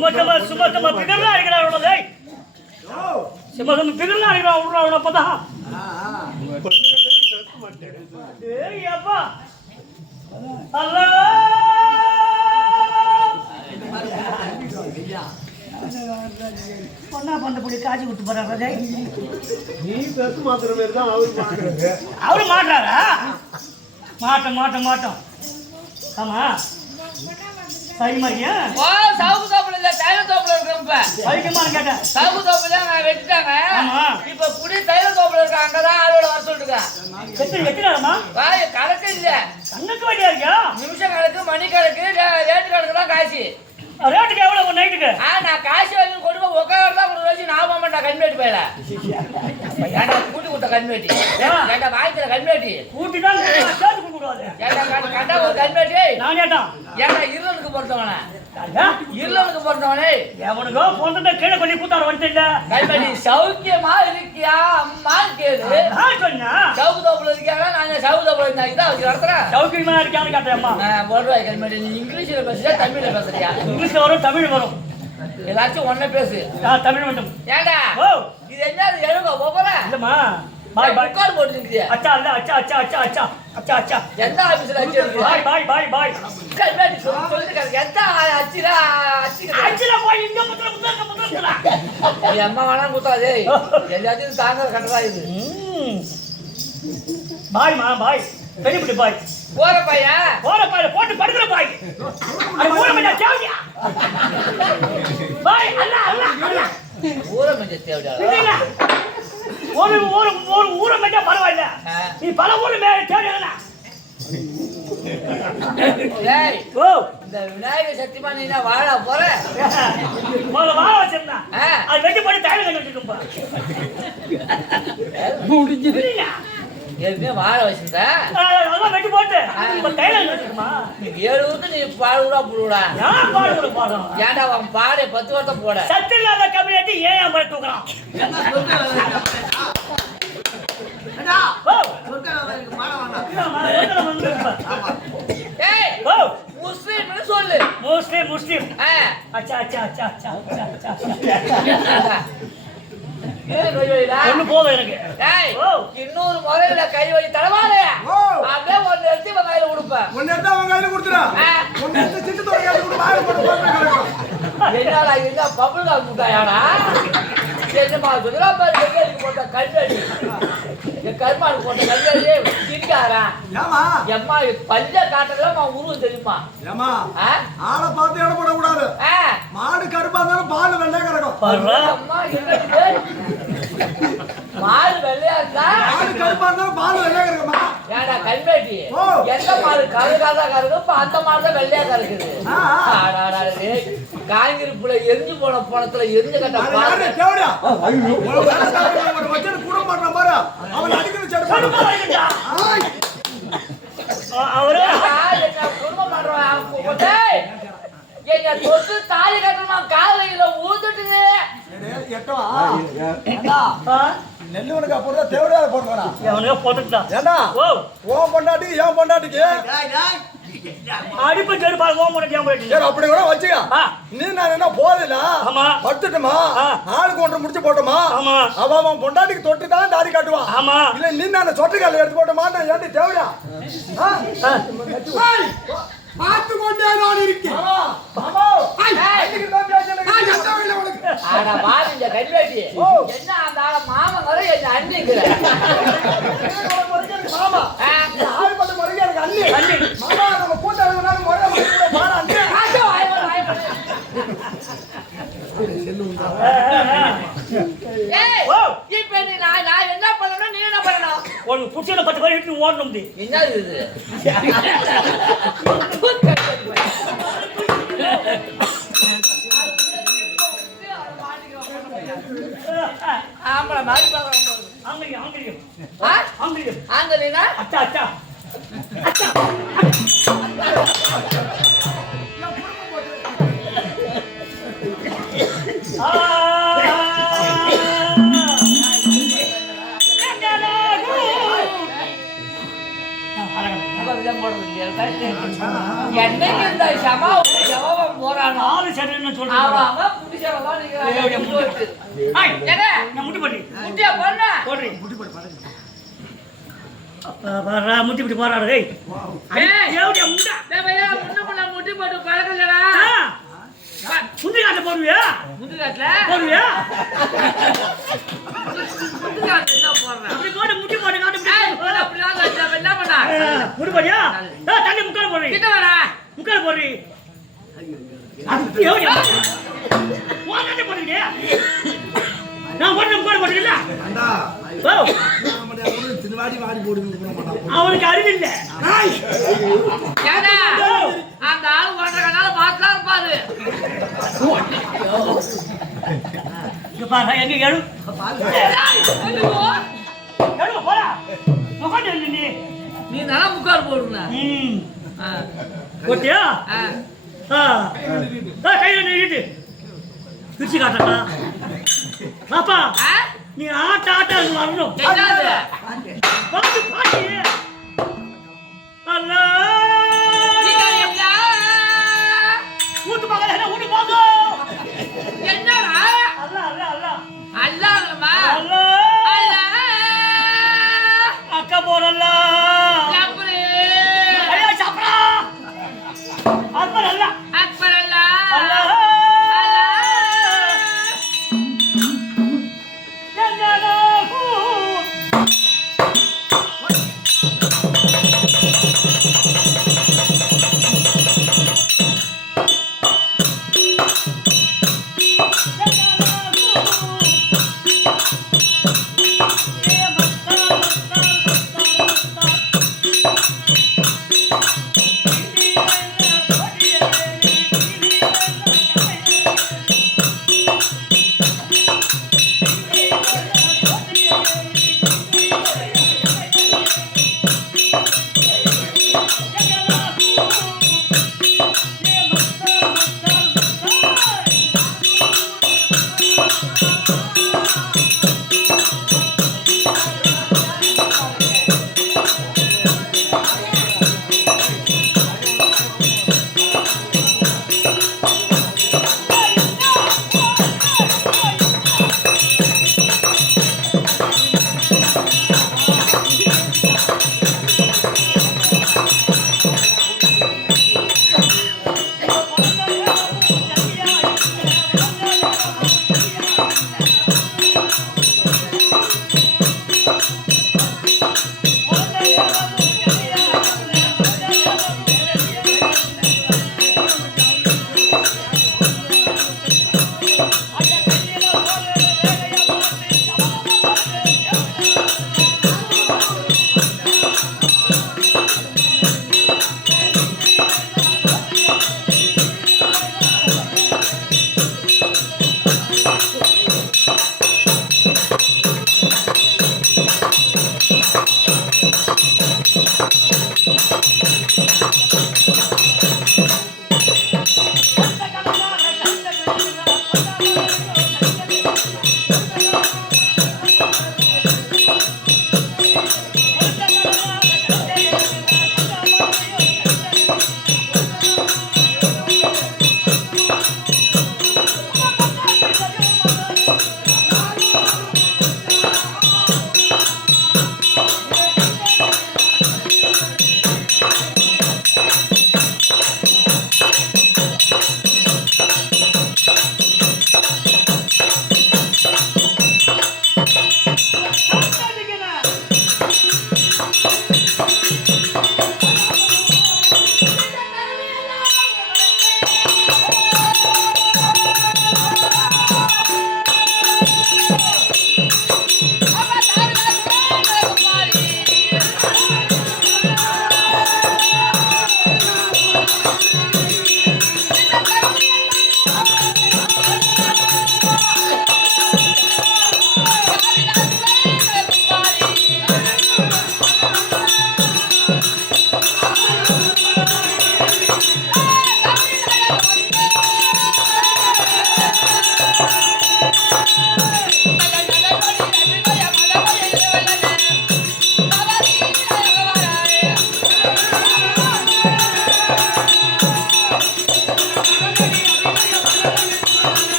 சும்மா பிகர்லாம் அடிக்கிறான் அவனே. சும்மா பிகர்லாம் அடிக்கிறான் அவனோட அப்பதான். ஏய் அப்பா அல்லா பொண்ணா பண்ண புடி காட்சி விட்டு போறாங்க. நீ பேச மாத்திர மாதிரி தான் அவரு மாட்டுறாரு. அவரு மாட்டாரா? மாட்டோம். ஆமா சைமாரியா? ஓ சவுக்கு தோப்புல இல்ல தைல தோப்புல இருக்கறப்ப. சைமாரி கேட்டா. சவுக்கு தோப்புல நான் வெட்டிட்டாங்க. ஆமா. இப்ப புடி தைல தோப்புல இருக்க அங்கதான் ஆளோட வர சொல்லுங்க. வெட்டினாமா? வாய் கணக்கு இல்ல. கண்ணுக்கு வடியா இருக்கா? நிமிஷம் கணக்கு, மணி கணக்கு, ரேட் கணக்கு தான் காசு. ரேட்டுக்கு எவ்வளவு நைட்டுக்கு? நான் காசு வாங்கி கொண்டு போய் உட்கார்றதா ஒரு வச்சு நான் மாட்டா கண்மேட்டி போயில. ஏண்டா கூட்டி கொடுத்த கண்மேட்டி. ஏண்டா வாய்க்கிற கண்மேட்டி. கூட்டி தான் சேர்த்து கூடாது. ஏண்டா கண்டா ஒரு கண்மேட்டி. நான் ஏட்டா? ஏண்டா இருளனுக்கு பொறுத்தவனே. இருளனுக்கு பொறுத்தவனே. எவனுக்கோ பொண்ணு கீழே கொண்டு கூத்தார வந்துட்டீங்க. கண்மேட்டி சௌக்கியமா இருக்கியா அம்மா கேளு. நான் சொன்னா சவுக்கு தோப்புல இருக்கியா? நான் சவுக்கு தோப்புல இருந்தா இதான் வச்சு நடத்துறேன். சௌக்கியமா இருக்கியான்னு கேட்டேம்மா. போடுவாய் கண்மேட்டி. நீ இங்கிலீஷ்ல பேசுறியா தமிழ்ல பேசுறியா? இங்கிலீஷ்ல வரும் தமிழ் வரும். எல்லாச்சும் ஒண்ணே பேசு. தமிழ் மட்டும். ஏண்டா ஓ இது என்ன எழுங்க போற? இல்லம்மா பாய் பாய் கால் போட்டு நிக்கிறியா? அச்சா இல்ல அச்சா எந்த ஆபீஸ்ல அச்சு இருக்கு? பாய் கல்வாடி சொல்லுங்க எந்த அச்சிரா போய் இங்க முத்துறா என் அம்மா வேணா குத்தாதே. எல்லாத்தையும் தாங்க கட்டதா இது. பாய் பெரியபடி பாய் போற பையா போட்டு படுக்கிற பாய். அது ஊர மஞ்ச தேவடியா? பாய் அல்ல ஊர மஞ்ச தேவடியா? இல்ல ஒரு ஊர மஞ்ச பரவாயில்ல. நீ பல ஊர மேல தேவடியா? ஏய் ஓ இந்த விநாயகர் சக்திமா நீ வாழ போற? வாழ வச்சிருந்தா அது வெட்டி போட்டு தயார் பண்ணி வச்சிருப்பா. முடிஞ்சது ஏற்கனவே வாழ வச்சிருந்தா அதெல்லாம் வெட்டி போட்டு இப்ப தயார் பண்ணி வச்சிருமா? 7 ஊருக்கு நீ பாடுடா புடுடா. நான் பாடுறேன். ஏன்டா அவன் பாடு 10 வருஷம் போட சத்து இல்லாத கம்யூனிட்டி ஏன் அவன் தூக்குறான்? முஸ்லிம் சொல்லு. முஸ்லிம் அச்சா ஒண்ணு போதும் எனக்கு. இன்னொரு முறையில கை வழி தரவாலே அப்படியே ஒன்னு எடுத்து இவன் கையில கொடுப்பேன். என்னடா என்ன பபுள் கால் முட்டாயாடா? என்னமா சொல்றா பாரு. வெள்ளைக்கு போட்ட கல்லடி கருமாடு போட்ட கல்லடியே சிரிக்காரா? எம்மா பல்ல காட்டுறதுல உருவம் தெரியுமா? ஆளை பார்த்து இடம் போடக்கூடாது. மாடு கருப்பா இருந்தாலும் பால் வெள்ளையா கிடக்கும். அம்மா மாடு வெள்ளையா இருந்தா மாடு கருப்பா இருந்தாலும் பால் வெள்ளையா கிடக்குமா? ஏடா கல்வேட்டி எந்த மாடு கருகாதா கருக்கு அந்த மாடு தான் வெள்ளையா கருக்குது. காய்கறிப்புல எரிஞ்சு போன பணத்துல எரிஞ்ச கட்ட கூட மாட்டான் பாரு. அவன் அடிக்கிற குடும்பம் பண்றான். எங்க தொட்டு தாலி கட்டணுமா காலையில ஊத்துட்டு நெல்லுவனுக்கு அப்புறம் தேவையான போடுவானா எவனையோ போட்டுக்கிட்டா ஏண்டா ஓ உன் பொண்டாட்டிக்கு ஏன் பொண்டாட்டிக்கு அடிப்ப செருப்பா ஓம் பண்ணி ஏன் போயிட்டு சரி அப்படி கூட வச்சுக்க ஆ. நீ நான் என்ன போதில்ல ஆமா. படுத்துட்டுமா ஆ. ஆளுக்கு ஒன்று முடிச்சு போட்டோமா ஆமா. அவன் பொண்டாட்டிக்கு தொட்டு தான் தாடி காட்டுவான் ஆமா. இல்ல நீ நான் சொட்டுக்கால எடுத்து போட்டோமா நான் ஏன்டி தேவையா பார்த்து கொண்டே நான் இருக்கேன். ஆனா பாரு இந்த கல்வெட்டி என்ன அந்த ஆள மாமன் வரை என்ன அண்ணிக்கிற மாமா ஆள் பண்ண முறையா எனக்கு அண்ணி மாமா நம்ம கூட்டாளி நாள் முறை பாரு அண்ணி இப்ப நான் என்ன பண்ணணும் நீ என்ன பண்ணணும் ஒரு புடிச்சத 10 பேர் இட்டு ஓடணும் டி என்ன இது ஆம்பள மாதிரி பாக்குறோம் ஆங்கலினா அச்சா அச்சா அச்சா என்னைக்கு இந்த சமா ஜவாபம் போறானோ ஆளு சரின்னு சொல்றேன் அவன் புடிச்சவதான் நான் முட்டி போடு முட்டியா பண்ண போடுறீ முட்டி போடு பாரு முட்டி முட்டி போறாரு டேய் ஏவுடியா முண்டா தேவையா முன்ன முட்டி போட்டு பழக்கலடா முந்தி காட்ட போடுவியா முந்தி காட்டல போடுவியா முந்தி காட்ட என்ன போடுற அப்படி போடு முட்டி போடு காட்டு அப்படி நான் என்ன பண்ணா முடி போடியா தண்ணி முக்கால் போடுறீ கிட்ட வரா முக்கால் போடுறீ ஏவுடியா வாங்க போடுறீங்க நான் போடு முக்கால் போடுறீங்களா அவனுக்கு அறிவு இல்ல அந்த ஆள் ஓடுறதுனால பார்த்துலாம் இருப்பாரு எங்க எழு போடா முக்காட்டு நீ நல்லா முக்கால் போடுங்க போட்டியா கையில நீட்டு பிரிச்சு காட்டா பாப்பா நீ ஆட்ட வரணும் பாட்டு பாட்டி அல்ல ஊட்டு பாக்க ஊட்டு போங்க என்னடா அல்ல அல்ல அல்ல அல்லாஹ்மா அல்ல அல்லாஹ் அக்கா போறல்ல ஜப்ரி ஐயா சப்ரா அக்பர் அல்ல அக்பர் அல்லாஹ் அல்லாஹ்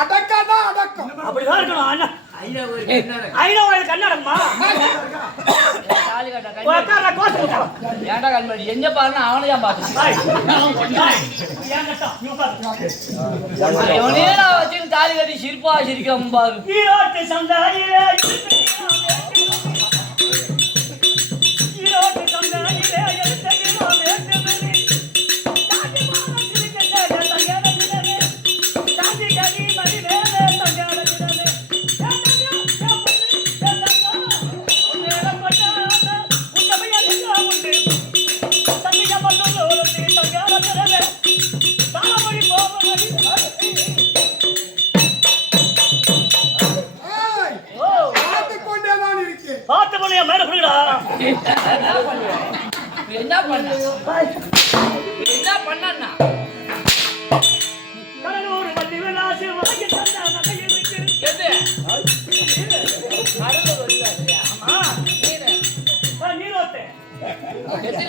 அடக்காதான் அடக்கம். அப்படிதான் இருக்கணும். கண்ணாடம்மா ஏன்டா கண்மணி எங்க பாருன்னா அவனையும் வச்சு தாலி கட்டி சிரிப்பா சிரிக்க பாரு. என்ன பண்ண என்ன பண்ணா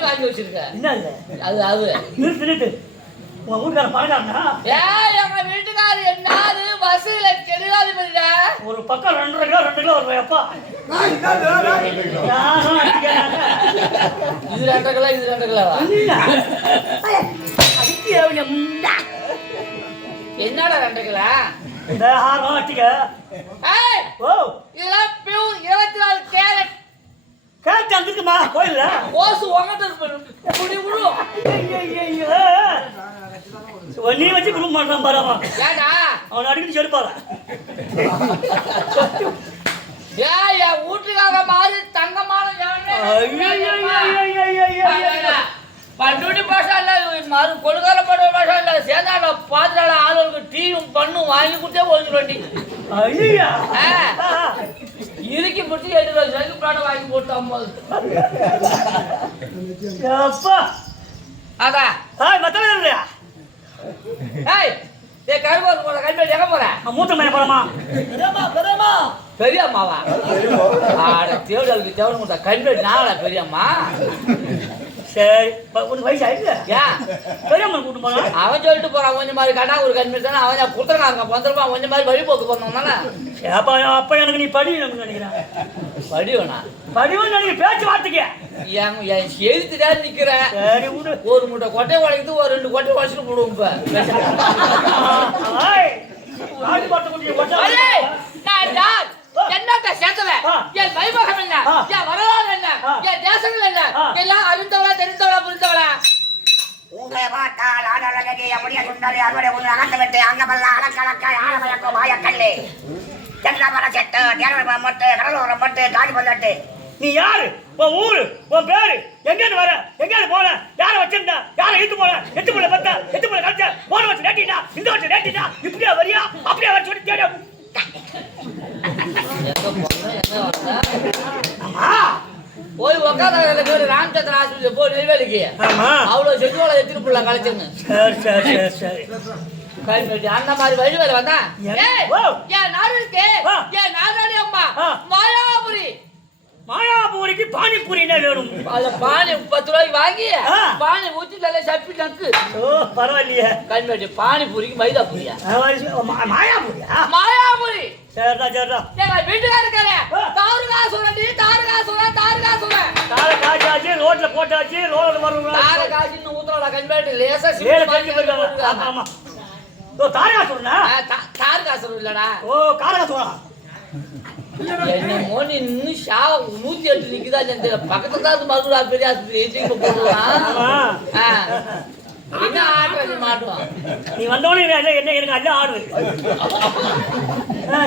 வாங்கி வச்சிருக்க அது அது உன் வீட்டுக்கார பணக்காரனா? எங்க வீட்டுக்காரு என்னாரு பஸ்ல கெடுகாது பண்ணிட்டா. ஒரு பக்கம் 2 கிலோ வருவேன் அப்பா. இது 2 கிலோ இது 2 கிலோவா? என்னடா 2 கிலோ? இந்த ஹாரம் அட்டிக்க. ஓ இதெல்லாம் பியூர் 24 கேரட். கேரட் அங்குமா கோயில்ல? ஓசு ஒங்கட்ட புடி புடு. நீ வச்சு குரூப் பண்றான் பாராமா. ஏடா அவன் அடிக்கடி செருப்பால. ஏய் வீட்டுக்கார மாதிரி தங்கமான பண்டுடி பாஷா இல்ல மாறு கொடுக்கார படுற பாஷா இல்ல சேதாட பாத்திரால ஆளுக்கு டீயும் பண்ணும் வாங்கி கொடுத்தே போயிடுவேண்டி. ஐயா இறுக்கி முடிச்சு 7 ரூபாய்க்கு ப்ராடக்ட் வாங்கி போட்டோம் அப்பா. அதா மத்தல இல்லையா? ஏய் ஏ கருவாது போற கல்பேடி எங்க போற? மூத்த மேல போறமா? பெரியம்மாவா? ஆட தேவடலுக்கு தேவட மூட்ட கல்பேடி நாளா பெரியம்மா? சரி உனக்கு வயசு ஆயிடுச்சு. ஏன் பெரியம்மா கூட்டு போனா? அவன் சொல்லிட்டு போறான் கொஞ்சம் மாதிரி கடா ஒரு கல்பேடி தானே அவன் குடுத்துறாங்க 10 ரூபாய் கொஞ்சம் மாதிரி வழி போக்கு போனோம்னால. அப்பா அப்ப எனக்கு நீ படி நினைக்கிறேன். படி வேணா படிவன் நினைக்கிற பேச்சு வார்த்தைக்கு என் எழுத்துட்டா நிக்கிறேன். சரி விடு. ஒரு மூட்டை கொட்டை உடைக்குது ஒரு 2 கொட்டை உடைச்சிட்டு போடுவோம். என்னத்த சேர்த்தல என் வைபகம் என்ன என் வரலாறு என்ன என் தேசங்கள் என்ன எல்லாம் அறிந்தவளா தெரிந்தவளா புரிந்தவளா? உங்களை பார்த்தால் ஆடலகே அப்படியே சொன்னாரு அறுவடை ஒன்று அகத்த விட்டு அங்கமல்ல அலக்கலக்க ஆழமயக்கம் வாயக்கல்லு தென்னமர செட்டு தேர்வ மட்டு கடலூரம் மட்டு காடி பல்லட்டு. நீ யாரு? உன் ஊரு உன் பேரு எங்கேருந்து வர எங்கேருந்து போன யாரை வச்சிருந்தா யாரை இழுத்து போன எட்டு பிள்ளை பத்தா எட்டு பிள்ளை கழிச்ச போன வச்சு நேட்டிட்டா இந்த வச்சு நேட்டிட்டா இப்படியா வரியா அப்படியே வச்சு சொல்லி தேடும். போய் உட்காந்து பேரு ராமச்சந்திரன் ஆஸ்பத்திரி போய் நெய்வேலிக்கு அவ்வளவு செஞ்சோட எத்திரி புள்ள கழிச்சுன்னு. சரி சரி சரி சரி கல்வெட்டு அந்த மாதிரி வழி வேலை வந்தா ஓ. என் நாடு இருக்கு ஆ. என் நாடாளி அம்மா ஆ. மாயாபுரி மாயாபூரிக்கு பானிபூரி என்ன வேணும்? அத பானி 30 ரூபாய்க்கு வாங்கி ஆ. பானி ஊத்தி நல்லா சப்பி டங்கு ஓ பரவாயில்லையே. கல்வெட்டு பானிபூரிக்கு மைதா பூரியா மாயாபூரியா? மாயாபுரி சரிடா சரிடா. எங்க வீட்டுக்கார இருக்காரு ஆ. தாருகா சொல்றடி தாருகா சொல்ற காலை காய்ச்சாச்சு, ரோட்ல போட்டாச்சு, ரோட்ல வருவாங்க. தார காசின்னு ஊத்துறடா கல்வெட்டு லேசா வேலை சிமெண்ட் செஞ்சு போயிருக்காங்க. ஆமா ஆமா. ஓ தாரகா சொன்னா? தாரு காசு இல்லடா ஓ காரகா சொன்னா. என்ன மோனி இன்னும் 108 நிக்குதா தெரியல பக்கத்துல தான் மருத்துவ பெரிய ஆஸ்பத்திரி ஏற்றிக்கு போடுவான் ஆமா. என்ன ஆடுறது மாட்டுவான் நீ வந்தோடனே என்ன எனக்கு அல்ல ஆடுது.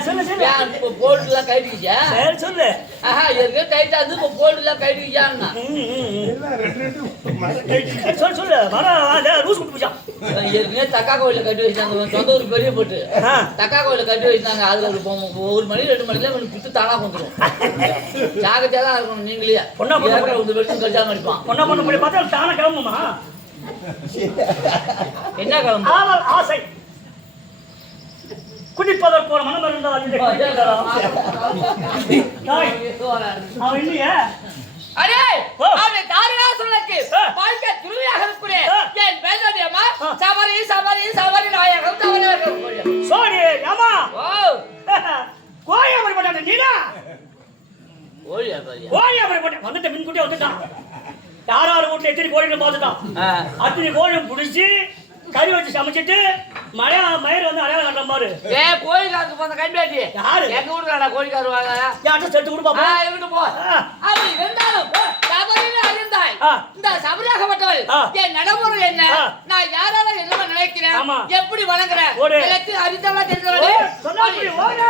சொல்லு சொல்லு. இப்போ போல்டுலாம் கைட்டுக்கிச்சா சரி சொல்லு. ஆஹா ஏற்கனவே டைட்டா இருந்து இப்போ போல்டுலாம் கைட்டுக்கிச்சான்னா சொல்லு சொல்லு. வர ரூஸ் கொடுத்து போச்சான். ஏற்கனவே தக்கா கோயில கட்டி வச்சிருந்தாங்க சொந்த ஊர் பெரிய போட்டு தக்கா கோயில கட்டி வச்சிருந்தாங்க அதுல ஒரு மணி 2 மணில குத்து தானா வந்துடும் ஜாகிரதையா தான் இருக்கணும் நீங்களே பொண்ணா பொண்ணு வந்து வெட்டு கடிச்சாம அடிப்பான் பொண்ணா பொண்ணு போய் பார்த்தா தானே கிளம்புமா? என்ன கிளம்பு ஆவல் ஆசை குடிப்பதற்கு ஒரு மனம் இருந்தால் இந்த அவன் இல்லையே. அடே ஓ. அவனை தாரகா சொல்லக்கு ஆ. வாழ்க்கை துருவியாக இருக்கிறே ஆ. என் வேதாதியம்மா சபரி நாயகம் தவறாக சோடி ஏமா ஓ கோழி அப்படி போட்டான். நீடா ஓடியா பாரியா கோழி அப்படி போட்டான். வந்துட்டு மின்குட்டியே வந்துட்டான். யாராரு வீட்டுல எத்தனை கோழின்னு பார்த்துட்டான். அத்தனை கோழியும் பிடிச்சி கறி வச்சு சமைச்சிட்டு மயிர் வந்து அடையாளம் கட்டுற மாதிரி. கோழிக்காருக்கு போன கண்டிப்பாட்டி யாரு? எங்க வீட்டுல கோழிக்காரு வாங்க யார்கிட்ட செத்து கொடுப்பா. இருக்கட்டும் போ அப்படி இருந்தாலும் சபரியில் அறிந்தாய் ஆ. இந்த சபரியாகப்பட்டவள் ஆ. என் நடைமுறை என்ன ஆ. நான் யாரால என்ன நினைக்கிறேன் ஆமா. எப்படி வணங்குறேன் ஓடு. எனக்கு அறிந்தவளா ஓ, தெரிஞ்சவளே சொன்னா புரிய, ஓடு.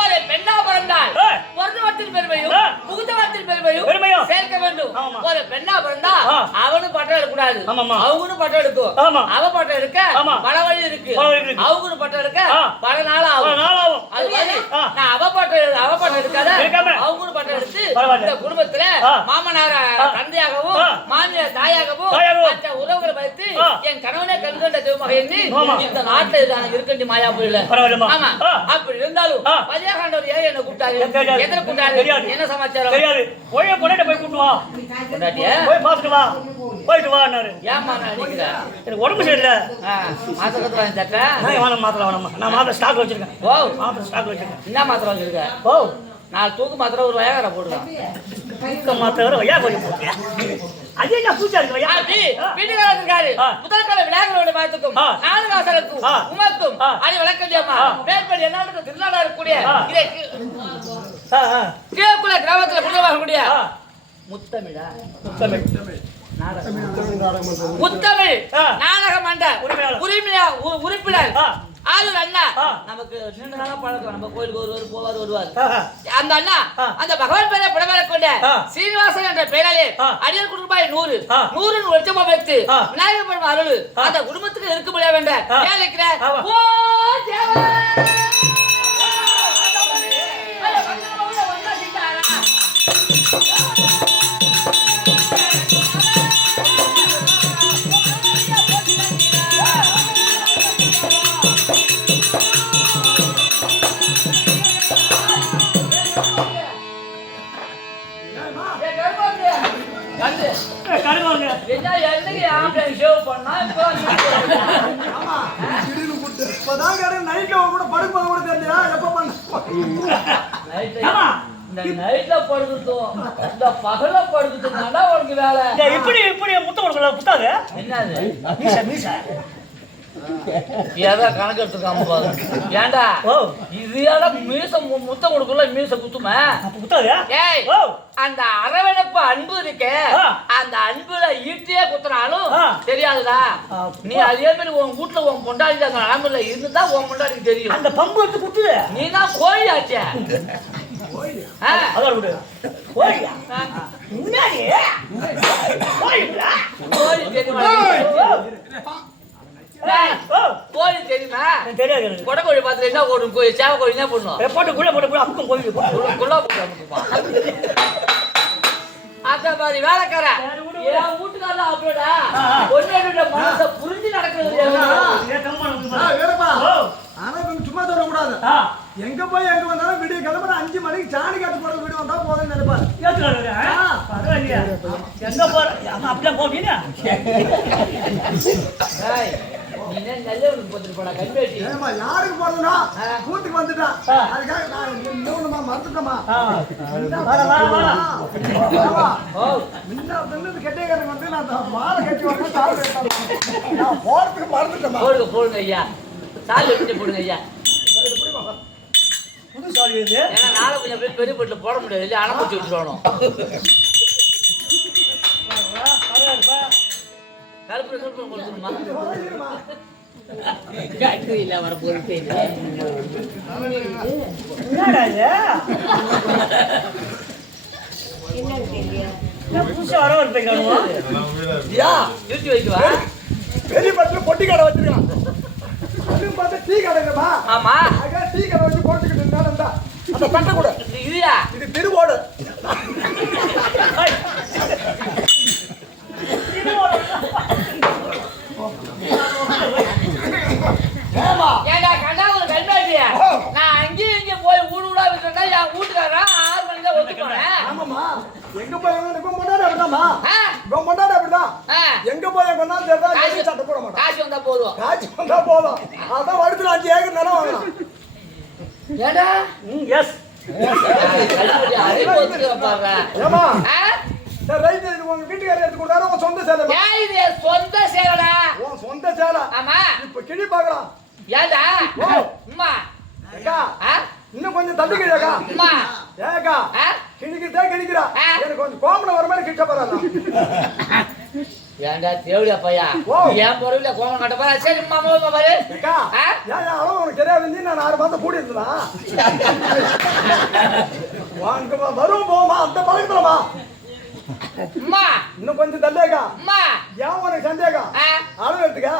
ஒரு பெண்ணா பிறந்தால் ஆ. பொருத்தவத்தில் பெருமையும் ஆ. புகுத்தவத்தில் பெருமையும் பெருமையும் சேர்க்க வேண்டும் ஆமா. ஒரு பெண்ணா பிறந்தா ஆ. அவனும் பட்டம் எடுக்கக்கூடாது ஆமாமா. அவங்களும் பட்டம் எடுக்கும் ஆமா. அவ பட்டம் எடுக்க ஆமா. பல வழி இருக்கு பல வழி இருக்கு. அவங்களும் பட்டம் எடுக்க ஆ. பல நாள் ஒரு ஆகும் நாளாகும். அது மாதிரி ஆ. நான் அவ பட்டம் எடுக்காத எடுக்காம. அவங்களும் பட்டம் எடுத்து பரவாயில்ல. இந்த குடும்பத்துல ஆ. மாமனார ஆ. தந்தையாகவும் ஆ. மாமியார் தாயாகவும் தாயாகவும். மற்ற உறவுகளை வைத்து ஆ. என் கணவனே கண்கண்ட தெய்வமாக எண்ணி ஆமா. இந்த நாட்டுல இருக்கண்டி மாயாபுரியில பரவாயில்லம்மா. ஆமா ஆ. அப்படி இருந்தாலும் ஆ. பஜயகாண்டவர் ஏன் என்ன கூப்பிட்டாரு தெரியாது. எத்தனை கூப்பிட்டாரு தெரியாது. என்ன சமாச்சாரம் தெரியாது. போய் பொண்ணை போய் கூட்டு வா. கொண்டாட்டியா போய் பார்த்துட்டு வா. போயிட்டு வான்னாரு. ஏமா நான் அடிக்கிறேன் எனக்கு உடம்பு சரியில்லை. மாத்திரத்தை வாங்கி தட்ட நான் வாங்க மாத்திரை வேணாமா. நான் மாத்திரை ஸ்டாக் வச்சிருக்கேன். ஓ மாத்திரை ஸ்டாக் வச்சிருக்கேன். என்ன மாத்திரை வச்சிருக்க ஓ நாலு தூக்கு மாத்திரை ஒரு வயகார போடுவேன் இந்த மாத்திரை வேற வையா கொஞ்சம் போட்டியா. அது என்ன பூச்சா இருக்கு வையா? அப்படி வீட்டுக்காரர் இருக்காரு ஆ. முதல் கால விநாயகரோட மாத்துக்கும் ஆ. நாலுவாசலுக்கும் ஆ. உமக்கும் ஆ. அடி வழக்கண்டியம்மா ஆ. பேர்படி என்ன திருநாடா இருக்கக்கூடிய ஆ. இதே ஆ ஆ கீழக்குள்ள கிராமத்துல புரிதவாகக்கூடிய ஆ. முத்தமிழா தமிழ். முத்தமிழ் ஆ. நாடக மன்ற உரிமையாளர். உறுப்பினர் ஆ. ஆளூர் அண்ணா ஆ. நமக்கு நீண்ட நாளா பழக்கம் நம்ம கோயிலுக்கு வருவார் ஆ, ஆ. அந்த அண்ணா ஆ. அந்த பகவான் பெயரை புடவரை கொண்ட ஆ. சீனிவாசன் என்ற பெயராலே ஆ. அடியார் ரூபாய் 100 ஆ. 100 லட்சமா வைத்து ஆ. விநாயகர் பெருமாள் அருள் ஆ. அந்த குடும்பத்துக்கு இருக்க முடியாது என்ற ஆ. ஏன் இருக்கிறேன் ஆமா. ஓ தேவா கருவாங்க. என்ன என்னைக்கு ஆம்பளை ஷேவ் பண்ணா இப்போ ஆமா திடீர்னு கூட்டு இப்பதான் கடை நைட்ல கூட படுப்பது கூட தெரியல எப்ப பண்ண ஆமா. இந்த இந்த நைட்ல படுக்கிறதும் இந்த பகல்ல படுக்கிறதும் தானே உனக்கு வேலை. இப்படி முத்தம் கொடுக்கல புத்தாது என்னது மீச மீச ஏதோ கணக்கு எடுத்துக்காம போதும். ஏண்டா இது ஏடா மீச முத்தம் கொடுக்கல மீச குத்துமா புத்தாது? ஏய் அந்த அரவணைப்பு அன்பு இருக்கே அந்த அன்புல ஈட்டியே குத்துனாலும் தெரியாதுடா. நீ அதே மாதிரி உன் வீட்டுல உன் பொண்டாடி அந்த நிலைமையில இருந்துதா உன் பொண்டாடிக்கு தெரியும். அந்த பம்பு எடுத்து குத்துது. நீ தான் கோழி ஆச்சே. அதான் விடு. கோழியா? முன்னாடி கோழிங்களா? கோழி தெரியுமா? கோழி தெரியுமா? தெரியாது. கொடை கோழி பார்த்து என்ன போடும்? கோழி சேவை கோழி என்ன பண்ணும்? போட்டு போட்டு அமுக்கும் கோழி குள்ளா போட்டு அமுக்குமா? அந்த மாதிரி வேலைக்கார என் வீட்டுக்காரலாம் அப்படியேடா ஒன்னோட மனசை புரிஞ்சு நடக்கிறது. ஆனா சும்மா சொல்லக்கூடாது. எங்க போய் எங்க வந்தாலும் விடிய கிளம்புற 5 மணிக்கு சாணி காட்டு போற வீடு வந்தா போதும் நினைப்பாரு. எங்க போற அப்படியே போவீங்க? யாருக்கு போறதுனா கூட்டுக்கு வந்துட்டான். அதுக்காக நான் இன்னொன்னுமா மறந்துட்டோமா கெட்டைக்காரங்க வந்து நான் மாலை கட்டி நான் போறதுக்கு மறந்துட்டோமா. போடுங்க ஐயா சாலி எப்படி போடுங்க ஐயா. புது சாலி இது. ஏன்னா நாளை கொஞ்சம் பேர் பெரிய போட்டில் போட முடியாது இல்லையா அனுப்பிச்சு விட்டுருவானோ. கருப்பு கொடுத்துருமா இல்ல வர பொறுப்பே இல்லை. புதுசா வர ஒரு பையன் யூட்டி வைக்குவா பெரிய பட்டில பொட்டி கடை வச்சிருக்கான். டீ கடைமா? ஆமா டீ கடை வச்சு போட்டுக்கிட்டு இருந்தா அந்த பட்டை கூட இதுயா இது திருவோடு. ஏண்டா கண்டா ஒரு கண்டாட்டியா நான் அங்கேயும் இங்கே போய் ஊடா விட்டுட்டா என் வீட்டுக்காரன் 6 மணிக்கு தான் ஒத்து போனேன். ஆமாமா எங்க போய் கொண்டாட அப்படிதாமா கொண்டாட அப்படிதான் எங்க போய் கொண்டாந்து சட்டை போட மாட்டோம். காசு வந்தா போதும் காட்சி வந்தா போதும். அதான் வடுத்துல 5 ஏக்கர் நிலம் வாங்கலாம். ஏண்டா எஸ் அறிவு ஒத்துக்கிறேன் பாரு. ஏமா ரைட் உங்க வீட்டுக்காரர் எடுத்து கொடுத்தாரு. உன் சொந்த சேலை. இது சொந்த சேலைடா. உன் சொந்த சேலை. ஆமா இப்ப கிளி பார்க்கலாம். ஏண்டா அம்மா ஏக்கா இன்னும் கொஞ்சம் தள்ளிக்கிறேக்கா. அம்மா ஏக்கா கிணிக்கிட்டே கிணிக்கிறா. எனக்கு கொஞ்சம் கோமணம் வர மாதிரி கிட்ட போறாங்க. ஏண்டா தேவடியா பையா ஏன் பொருள கோமணம் கட்ட போறா. சரி மாமா பாரு ஏக்கா ஏன் அளவு உனக்கு தெரியாது. நீ நான் 6 மாதம் கூடி இருந்தா வாங்க வரும் போமா அந்த பழக்கத்துலமா. அம்மா இன்னும் கொஞ்சம் தள்ளியக்கா. அம்மா ஏன் உனக்கு சந்தேகம் அளவு எடுத்துக்கா.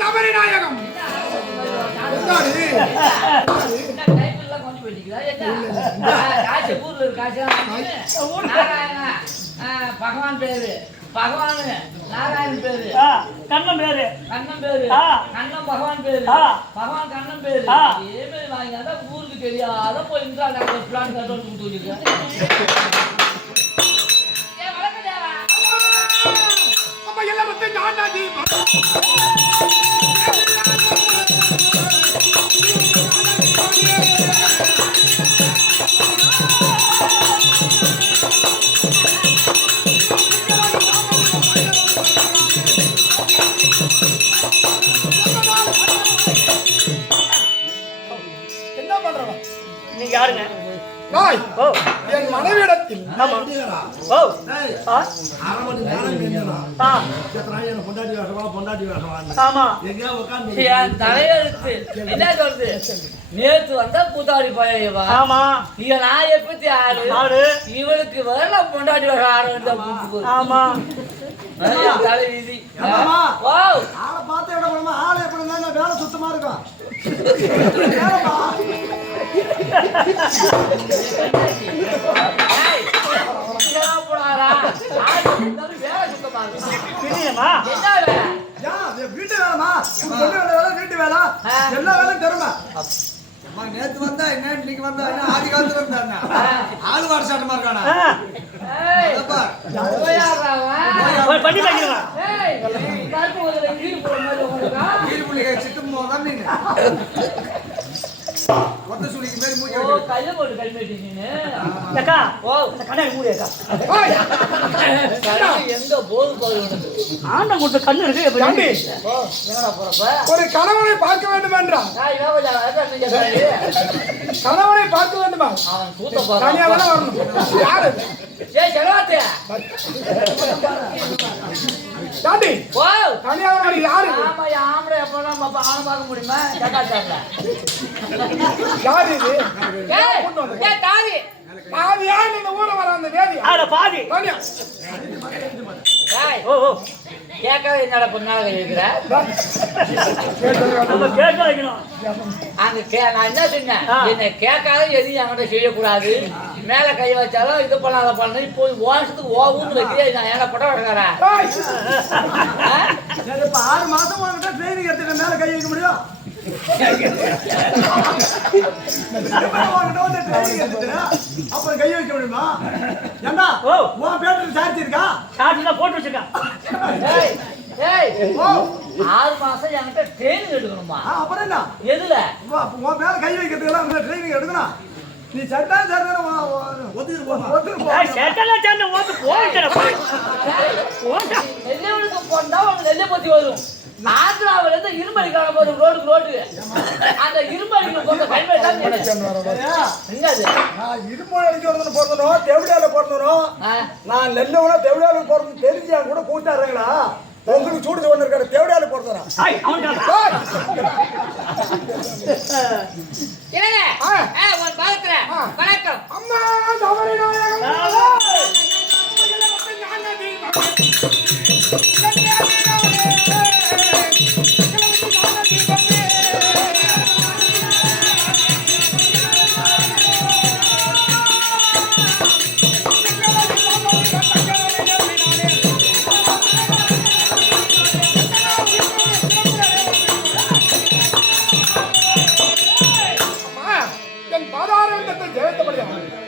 தவறிநாயகம் பகவான் பேரு பகவான் நாராயணன் பேரு கண்ணன் பேரு கண்ணன் பேரு கண்ணன் பகவான் பேரு பகவான் கண்ணன் பேரு இதே மாதிரி வாங்கினா ஊருக்கு தெரியாத போய் இந்திரா டாக்டர் பிளான் கட்டோடு கொடுத்து வச்சிருக்கேன். அப்ப எல்லாத்தையும் நானாதி என்ன பண்றவன் நீங்க யாருங்க? என் மனைவியிடத்தில் தலையெழுத்து என்ன சொல்றது? நேத்து வந்தா கூத்தாடி பையவா. ஆமா இங்க நான் எப்பத்தி ஆளு இவளுக்கு வரல பொண்டாடி வர ஆடு. ஆமா தலை வீதி ஆளை பார்த்து விட போனோமா. ஆளை எப்படி இருந்தா வேலை சுத்தமா இருக்கும். வேலை சுத்தமா இருக்கும். பிரியமா என்ன வேலை? வீட்டு வேலைமா வீட்டு வேலை வீட்டு வேலை எல்லா வேலையும் தருமா நேத்து வந்தா என்ன இன்னைக்கு வந்தா என்ன ஆதி காலத்துல இருந்தா ஆளு வாட சாட்டமா இருக்கானா பண்ணி வைக்கிறவா சிட்டும் போதான் நீங்க ஒத்த சுளிக்கு மேல மூஞ்சி கல்லு போட்டு கல்மெட்டி நீனு அக்கா அந்த கண்ணை மூடி அக்கா எங்க போகுது ஆண்டம் கொடுத்த கண்ணு இருக்கு தம்பி என்னடா போறப்ப ஒரு கணவனை பார்க்க வேண்டும் என்றான் கணவனை பார்க்க வேண்டுமா அவன் தூத்த போறான். தனியா தானே வரணும் யாரு ஏய் ஜெகநாத் தாண்டி ஓ தனியா வரணும் யாரு ஆமா ஆம்பளை எப்பனா நம்ம ஆன பார்க்க முடியுமா ஜெகநாத்ல யாரு இது ஏய் தாடி பாதி யாரு இந்த ஊரை வர அந்த வேதி அட பாதி தனியா ஏய் ஓ ஓ கேட்கவே என்னடா பொண்ணாக இருக்கிற நம்ம கேட்க வைக்கணும் அங்க நான் என்ன சொன்னேன் என்ன கேட்காத எதையும் என்கிட்ட செய்யக்கூடாது மேல கை வச்சாலும் இது பண்ணாத பண்ண இப்போ வருஷத்துக்கு ஓவுன்னு வைக்கிறே நான் ஏன்னா படம் எடுக்கிறேன் இப்ப 6 மாசம் உங்ககிட்ட ட்ரைனிங் எடுத்துட்டு மேல கை வைக்க முடியும் அப்புறம் கை வைக்க முடியுமா ஏண்டா உன் பேட்டரி சார்ஜ் இருக்கா சார்ஜ் தான் போட்டு வச்சிருக்கேன் ஏய் 6 மாசம் என்கிட்ட ட்ரைனிங் எடுக்கணுமா அப்புறம் என்ன எதுல உன் மேல கை வைக்கிறதுக்கெல்லாம் ட்ரைனிங் எடுக்கணும் நீ சட்டா சட்டா ஒத்துட்டு சேட்டெல்லாம் சேர்ந்து ஓட்டு போட்டு நெல்லுக்கு போட்டா உனக்கு நெல்லை பத்தி வரும் ஆந்திராவில இருந்து இருமலிக்கான போதும் ரோடு அந்த இருமலிக்கு போட்ட கைமே தான் என்னது நான் இருமொழி அடிச்சு பிறந்தனும் தெவிடால பிறந்தனும் நான் நெல்லவனா தெவிடால பிறந்து தெரிஞ்சா கூட கூட்டாடுறீங்களா உங்களுக்கு சூடு ஒண்ணு இருக்காரு தேவடியால போறதா என்னங்க ஒரு பாலத்துல வணக்கம் அம்மா தவறி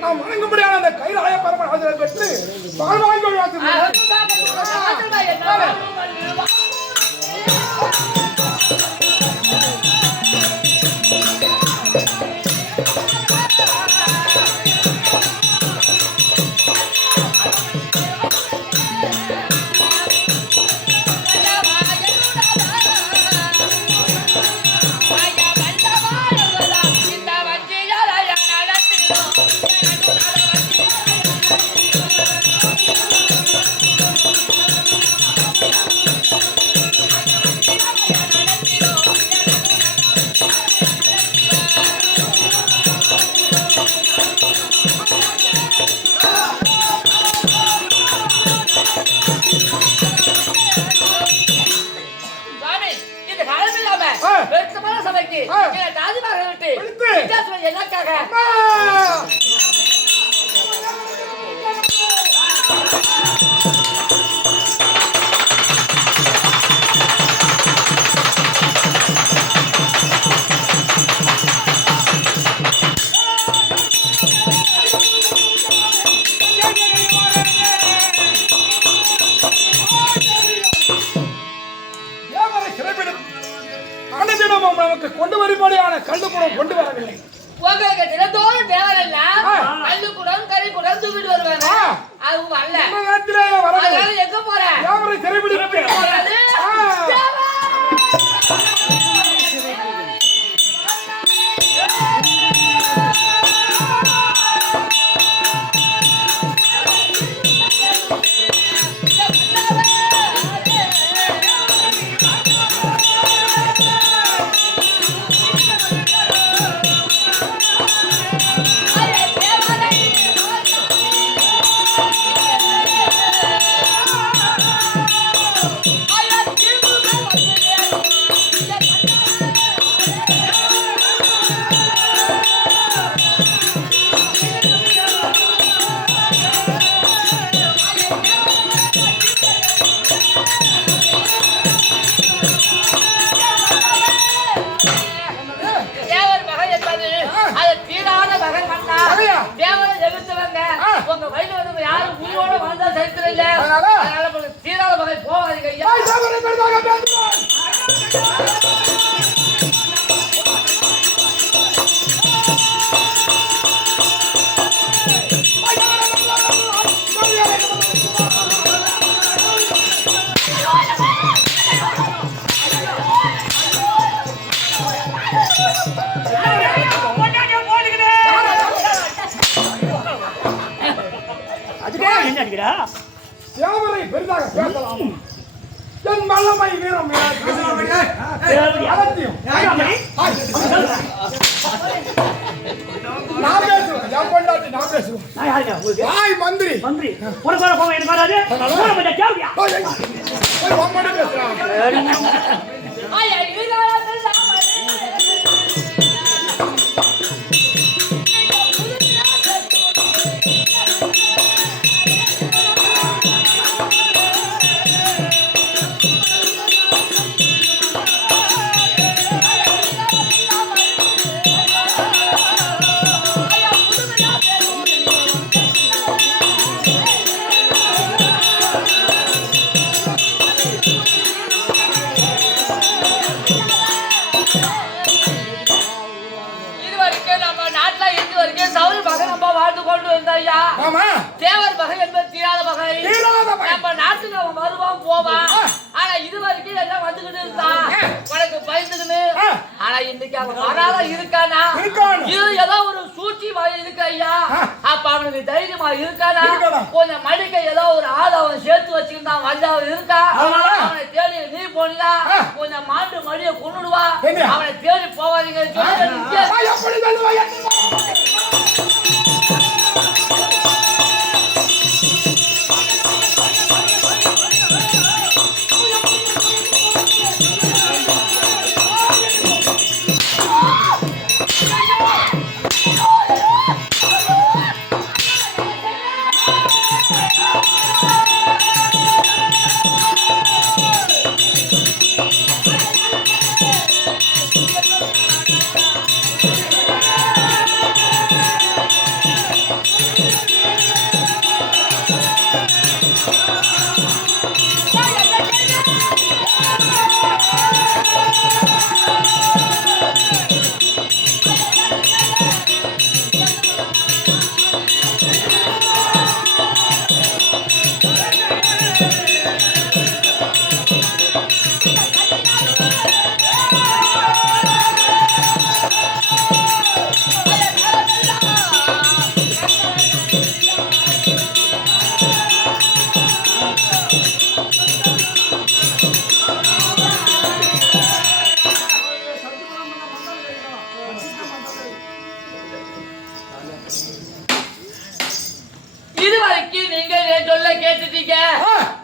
நாம் வணங்கும்படியான அந்த கைலாய பரமநாதரை பெற்று வாழ்வாங்க நமக்கு கொண்டு வரும்படியான கல்லுக்குடம் கொண்டு வரவில்லை. உங்களுக்கு தினத்தோறும் தேவையில்லாம் கல்லுக்குடம் கறிக்குடம் தூக்கிட்டு வருவாங்க. அது வரல. அதனால எங்க போற? யாவரை சிறைபிடிக்க எடுத்தவங்க உங்க வயல வந்து யாரும் உயிரோட வாழ்ந்தா சரித்திரம் இல்ல. அதனால தீராத வகை போவாதீங்க ஐயா. என்ன அடிக்கிறா? தேவரை பெரிதாக பேசலாம். என் வல்லமை வீரம் அகத்தியம். நான் பேசுவேன். என் பொண்டாட்டி நான் பேசுவேன். நான் யாருங்க உங்களுக்கு? தாய் மந்திரி. மந்திரி உனக்கு வர போக எனக்கு வராது. தேவையா? உம்மடி பேசுறான். ஐயா இதுதான் தேவர் பகை என்பது தீராத பகை. நம்ம நாட்டுக்கு அவன் வருவான் போவான். ஆனா இது வரைக்கும் எல்லாம் வந்துகிட்டு இருந்தான் உனக்கு பயந்துக்குன்னு. ஆனா இன்னைக்கு அவன் வராத இருக்கானா? இது ஏதோ ஒரு சூழ்ச்சி மாதிரி இருக்கு ஐயா. அப்ப அவனுக்கு தைரியமா இருக்கானா? கொஞ்சம் மடிக்க ஏதோ ஒரு ஆள் அவன் சேர்த்து வச்சுக்கிட்டான் வந்தாவன் இருக்கா? அவனை தேடி நீ போனா கொஞ்சம் மாட்டு மடிய கொண்டுடுவா. அவனை தேடி போவாதீங்க.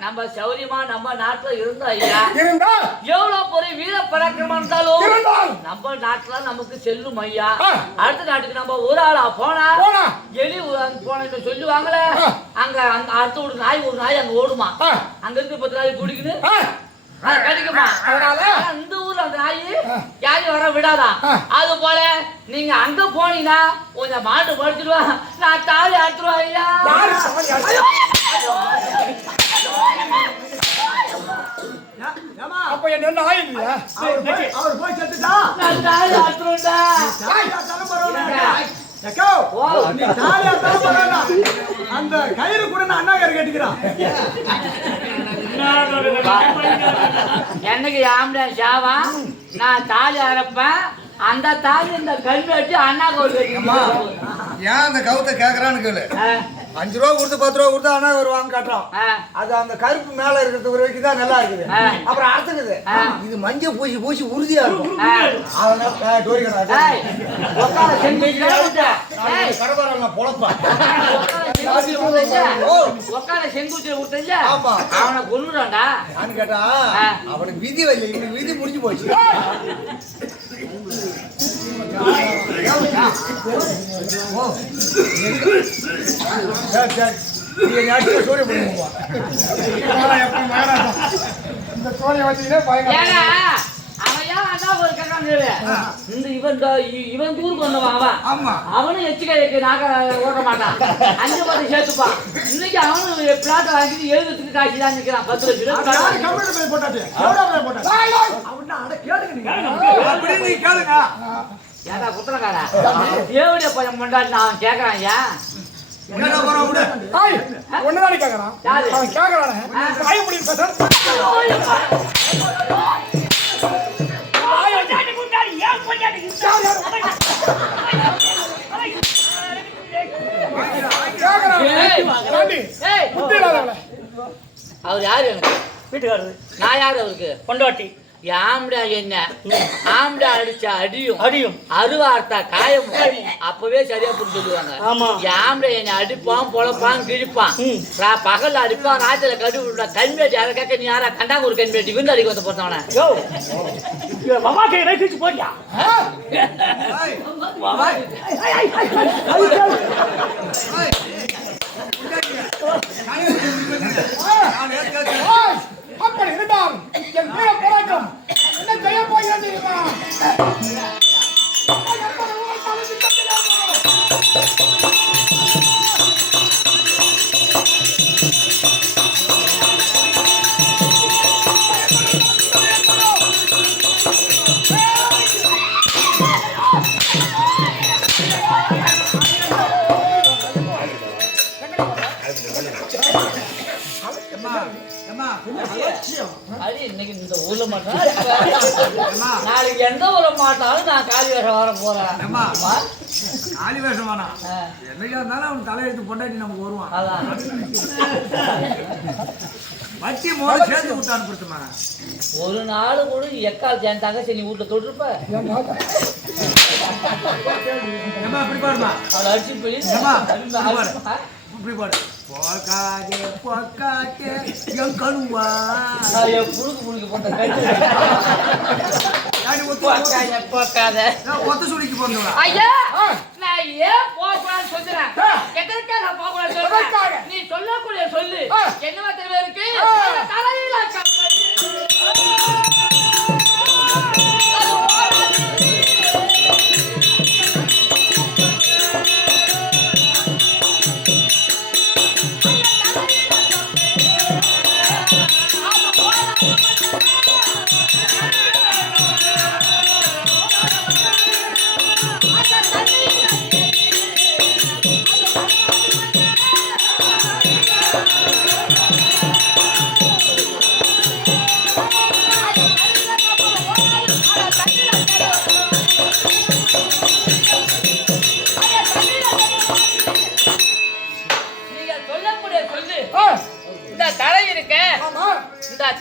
நம்ம சௌரியமா நம்ம நாட்டுல இருந்தா ஐயா எவ்வளவு பெரிய வீர பராக்கிரமம் இருந்தாலும் நம்ம நாட்டுல நமக்கு செல்லும் ஐயா. அடுத்த நாட்டுக்கு நம்ம ஒரு ஆளா போனா எலி போன சொல்லுவாங்களே அங்க அடுத்த ஒரு நாய் அங்க ஓடுமா. அங்க இருந்து 10 நாய் குடிக்குது கடிக்குமா. இந்த ஊர்ல அந்த நாய் யாரையும் வர விடாதா. அது போல நீங்க அங்க போனீங்கன்னா கொஞ்சம் மாட்டு படுத்துடுவா. நான் தாலி அறுத்துருவா ஐயா. அப்ப என்ன ஆயிடுயா? அவர் போய் செத்துட்டா நான் தாலி அறுத்துருவேன்டா. அந்த கயிறு கூட நான் அண்ணா கயிறு கட்டிக்கிறான். என்னைக்கு ஆம்பளை சாவா நான் தாலி அரைப்பேன். அந்த தாலி இந்த கல் வச்சு அண்ணா கோல் ஏன் அந்த கவுத்தை கேக்குறான்னு கேளு. 5 ரூபா கொடுத்து 10 ரூபா கொடுத்து அண்ணா ஒரு வாங்க காட்டுறோம். அது அந்த கருப்பு மேல இருக்கிறது ஒரு வரைக்கும் தான் நல்லா இருக்குது. அப்புறம் அறுத்துக்குது. இது மஞ்சள் பூசி பூசி உறுதியா இருக்கும். அதனால செங்குச்சியில கொடுத்தா அவனை கொல்லுறான்டா கேட்டா அவனுக்கு விதி வரல. இவனுக்கு விதி முடிஞ்சு போச்சு. அவன் ஏன் அண்ணா ஒரு இந்த இவன் தூருக்கு வந்தவன் ஆமா அவனும் எச்சிக்க நாக்க ஓட மாட்டான் 5 பத்து சேர்த்துப்பான் இன்னைக்கு அவனு பிளாட்டை வாங்கிட்டு எழுதுறதுக்கு காட்சி தான் நிக்கிறான் 10 லட்சம் ஏடா குத்தலக்காரா தேவடிய பையன் முன்னாடி நான் கேக்குறான் ஏன் ஒண்ணுதான் கேக்குறான் அவன் கேக்குறானே வாய முடியும் பேசுறான் அவர் யாரு எனக்கு வீட்டுக்காரரு நான் யாரு அவருக்கு பொண்டாட்டி ஆம்படா என்ன ஆம்படா அடிச்ச அடியும் அருவார்த்தா காயமும் அப்பவே சரியா புரிஞ்சு சொல்லுவாங்க ஆமா ஆம்படா என்ன அடிப்பான் பொழப்பான் கிழிப்பான் பகல்ல அடிப்பான் ராத்திரில கடுவு விட்டா கண்மேட்டி அதை கேட்க நீ யாரா கண்டாங்க ஒரு கண்மேட்டி விருந்தாளிக்கு வந்து போட்டவன யோ மாமா கை கிழிச்சு போடியா அப்படி இருந்தால் என் வீர போராட்டம் என்ன செய்ய போகிறேன் தெரியுமா இன்னைக்கு இந்த ஊர்ல மாட்டான் நாளைக்கு எந்த ஊர்ல மாட்டாலும் நான் காலி வேஷம் வர போறேன் காலி வேஷம் வேணாம் என்னைக்கா இருந்தாலும் அவன் தலையெழுத்து பொண்டாட்டி நமக்கு வருவான் அதான் வட்டி முதல்ல சேர்த்து விட்டு அனுப்பிடுமா ஒரு நாள் கூட எக்கால் என் தங்கச்சி நீ வீட்டுல தொட்டிருப்ப இப்படி பாடுமா அவளை அடிச்சு போய் இப்படி பாடு போக்காதே போக்காதே என் கணுவா புழுக்கு போட்ட ஒத்த சுடிக்கு போடுவா ஐயா நான் ஏன் போகக்கூடாதுன்னு சொல்றேன் எதற்காக நான் போகக்கூடாதுன்னு சொல்றேன் நீ சொல்லக்கூடிய சொல்லு என்னவா தெரியல இருக்கு தலையில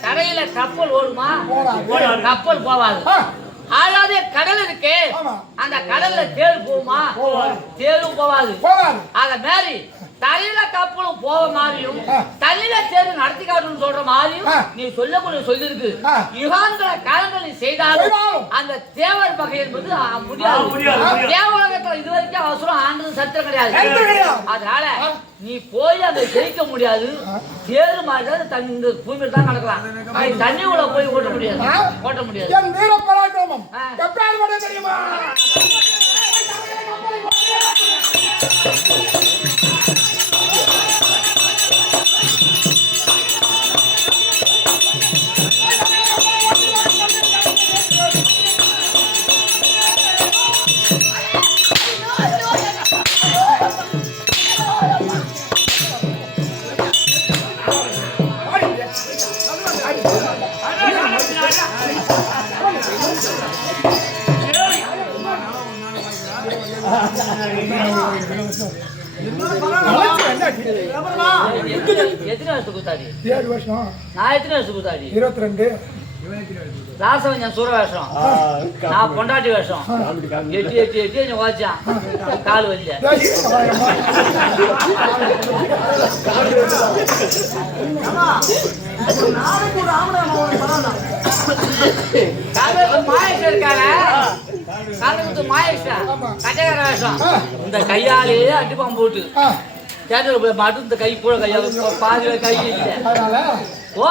தரையில கப்பல் ஓடுமா கப்பல் போவாது அதாவது கடல் இருக்கு அந்த கடல்ல தேள் போகுமா தேளும் போவாது அத மாதிரி தரையில கப்பலும் போக மாதிரியும் தண்ணியில தேர்வு நடத்தி காட்டணும்னு சொல்ற மாதிரியும் நீ சொல்லக்கூடிய சொல்லிருக்கு யுகாந்திர காலங்கள் நீ செய்தாலும் அந்த தேவர் பகை என்பது முடியாது தேவலகத்துல இது வரைக்கும் அவசரம் ஆண்டது சத்திரம் கிடையாது அதனால நீ போய் அங்க ஜெயிக்க முடியாது தேர்வு மாதிரி தண்ணி இந்த பூமியில தான் நடக்கலாம் தண்ணி உள்ள போய் ஓட்ட முடியாது என் வீர பராக்கிரமம் எப்படி தெரியுமா எத்தனை வருஷம் கூத்தாடி 7 வருஷம் நான் எத்தனை வருஷம் கூத்தாடி 22 ராசவன் சூர வேஷம் நான் பொண்டாட்டி வேஷம் எட்டி வாச்சான் கால் வலிய மாயேஷ் இருக்காரு மாயேஷா கட்டகார வேஷம் இந்த கையாலேயே அடிப்பான் போட்டு தேட்டருக்கு போய் மாட்டு இந்த கை கூட கையால பாதி கை இல்லை ஓ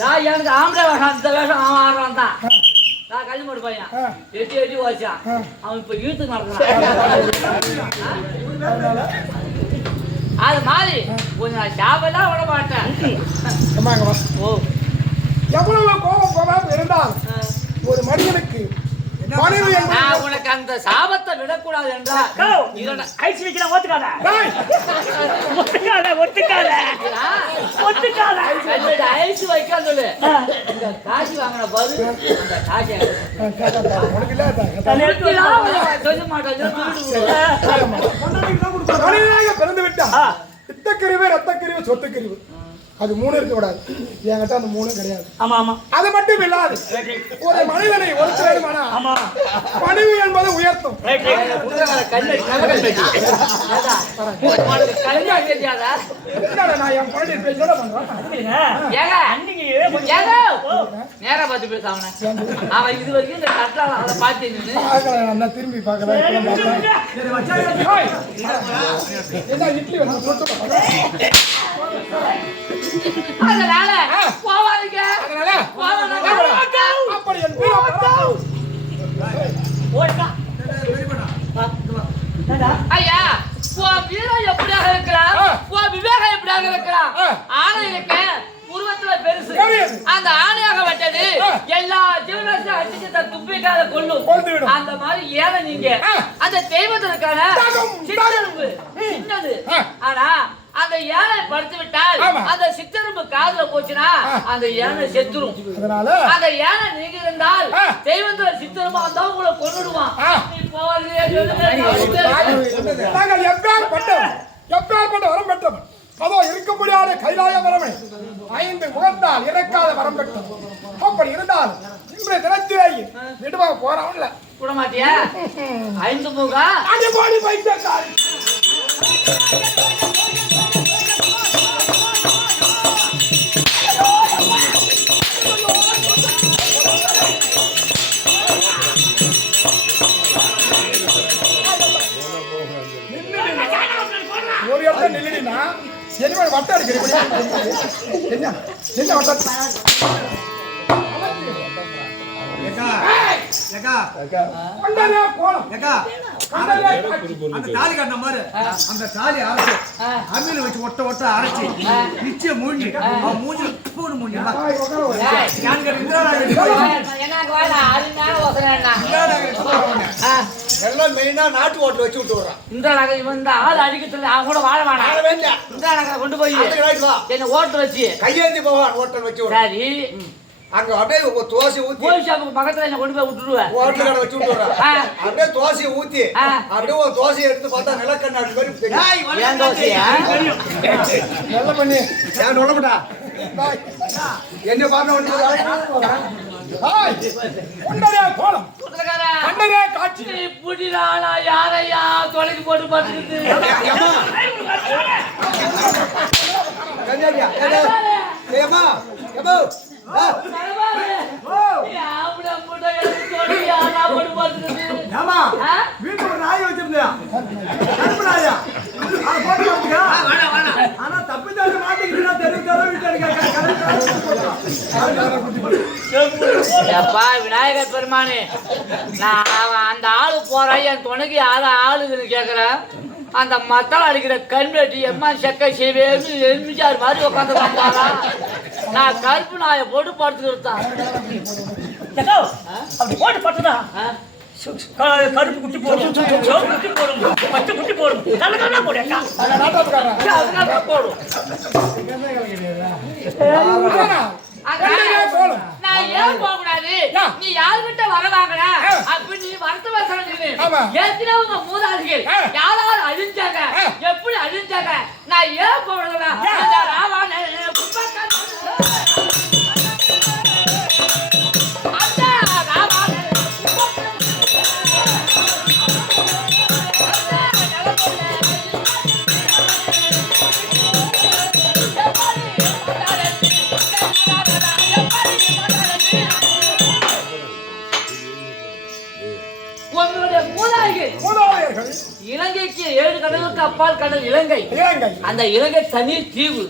நான் எனக்கு ஆம்பளை வேஷம் இந்த வேஷம் அவன் ஆடுறான் தான் நான் கள்ளிமோடு பையன் ஆ. எட்டி எட்டி வாச்சான் ஆ. அவன் இப்ப இழுத்து நடக்கிறான் அது மாதிரி கொஞ்சம் நான் சாப்பிடலாம் விட மாட்டேன் அம்மா இங்க வா. ஓ எவ்வளவு கோபம் இருந்தால் ஒரு மனிதனுக்கு மனைவி என்பது நான் உனக்கு அந்த சாபத்தை விடக்கூடாது என்றால் இரண்டு ஐஸ் வைக்கலாம் ஒத்துக்காத டேய், ஒத்துக்காத ஒத்துக்காத ஒத்துக்காத ரெண்டு ஐஸ் வைக்க சொல்லு இந்த காசி வாங்கின பாரு அந்த காசி உனக்கு இல்ல சொல்ல மாட்டேன் மனிதனாக பிறந்து விட்டா பித்தக்கறிவு ரத்தக்கறிவு சொத்துக்கறிவு அது மூணு இருக்க கூடாது என்கிட்ட அந்த மூணும் கிடையாது ஆமா ஆமா அது மட்டும் இல்லாது ஒரு மனிதனை ஒருத்த வேண்டுமானா ஆமா மனைவி என்பது உயர்த்தும் ரைட் என்னடா நான் என் குழந்தை பேச்சோட பண்றேன் நேரா பார்த்து பேசாம அவன் இது வரைக்கும் இந்த கட்டளை அதை பார்த்து அண்ணா திரும்பி பார்க்கல என்ன இட்லி வந்து சுட்டு அதனால போவாதீங்க அப்படி என் வீரம் ஐயா உன் வீரம் எப்படியாக இருக்கலாம் உன் விவேகம் எப்படியாக இருக்கலாம் ஆணை இருக்க உருவத்துல பெருசு அந்த ஆணையாக வெட்டது எல்லா ஜீவராசியும் அடிச்சு தன் துப்பிக்காத கொல்லும் அந்த மாதிரி ஏன நீங்க அந்த தெய்வத்திற்கான சிற்றெலும்பு சின்னது ஆனா அந்த யானை படுத்து விட்டால் அந்த சிற்றெலும்பு காதுல போச்சுன்னா அந்த யானை செத்துரும் அந்த யானை நீங்க இருந்தால் தெய்வத்துல சிற்றெலும்பு வந்தா உங்களை கொன்னுடுவான் நாங்கள் எப்பேற்பட்ட வரம் பெற்றோம் அதோ இருக்க முடியாத கைலாய வரமே 5 முகத்தால் இறக்காத வரம் பெற்றோம் அப்படி இருந்தால் இன்றைய தினத்திலேயே விடுவாக போறவன்ல விட மாட்டியா 5 முகம் அடிபாடி வைத்தாரி ஒரு இடத்துல நில்லுனா என்ன வட்டம் அடிக்கிறீங்க என்ன என்ன வட்டம் அந்த தாலி கட்டின மாதிரி அந்த தாலி அரைச்சு அம்மியில வச்சு ஒட்ட ஒட்ட அரைச்சு நிச்சயம் மூஞ்சி மூஞ்சி பூண்டு மூஞ்சி எல்லாம் மெயினா நாட்டு ஓட்டல் வச்சு விட்டு வர்றான் இந்த நகை இவன் தான் ஆள் அடிக்கிறது அவன் கூட வாழ வேணாம் இந்த நகை கொண்டு போய் என்ன ஓட்டு வச்சு கையேந்தி போவான் ஓட்டல் வச்சு சரி அங்க அப்படியே தோசை ஊத்தி கோயில் ஷாப்புக்கு பக்கத்துல என்ன கொண்டு போய் விட்டுருவேன் ஓட்டல் கடை வச்சு விட்டுறான் அப்படியே தோசையை ஊத்தி அப்படியே ஒரு தோசையை எடுத்து பார்த்தா நிலக்கண்ணாடி மாதிரி ஏன் தோசையா நல்லா பண்ணி ஏன் சொல்லப்பட்டா என்ன பார்க்க காட்சி புடிதானா யாரையா தொலைக்கு போட்டு பார்த்துக்கிட்டு வீட்டுல நாய் வச்சிருந்தியா ஆனா தப்பித்தாரு மாட்டிக்கிட்டு விநாயகர் பெருமானே நான் அந்த ஆளு போறேன் என் துணைக்கு யார ஆளுன்னு கேக்குறேன் அந்த மத்தால் அடிக்கிற கண்வெட்டி எம்மா செக்க செய்வேன்னு எலுமிச்சார் மாதிரி உட்காந்து வந்தாரா நான் கருப்பு நாயை போட்டு படுத்துக்கிட்டான் அப்படி போட்டு பட்டுதான் கருப்பு குட்டி போடும் குட்டி போடும் பச்சை குட்டி போடும் நல்ல போடுக்கா போடும் நான் ஏன் போக கூடாது நீ யாருகிட்ட வர வாங்கின அப்படி நீ வருத்த வசனம் ஏற்கனவே உங்க மூதாதிகள் யாராவது அழிஞ்சாங்க எப்படி அழிஞ்சாங்க நான் ஏன் போகணும் இலங்கைக்கு 7 கடலுக்கு அப்பால் கடல் இலங்கை அந்த இலங்கை தனி தீவு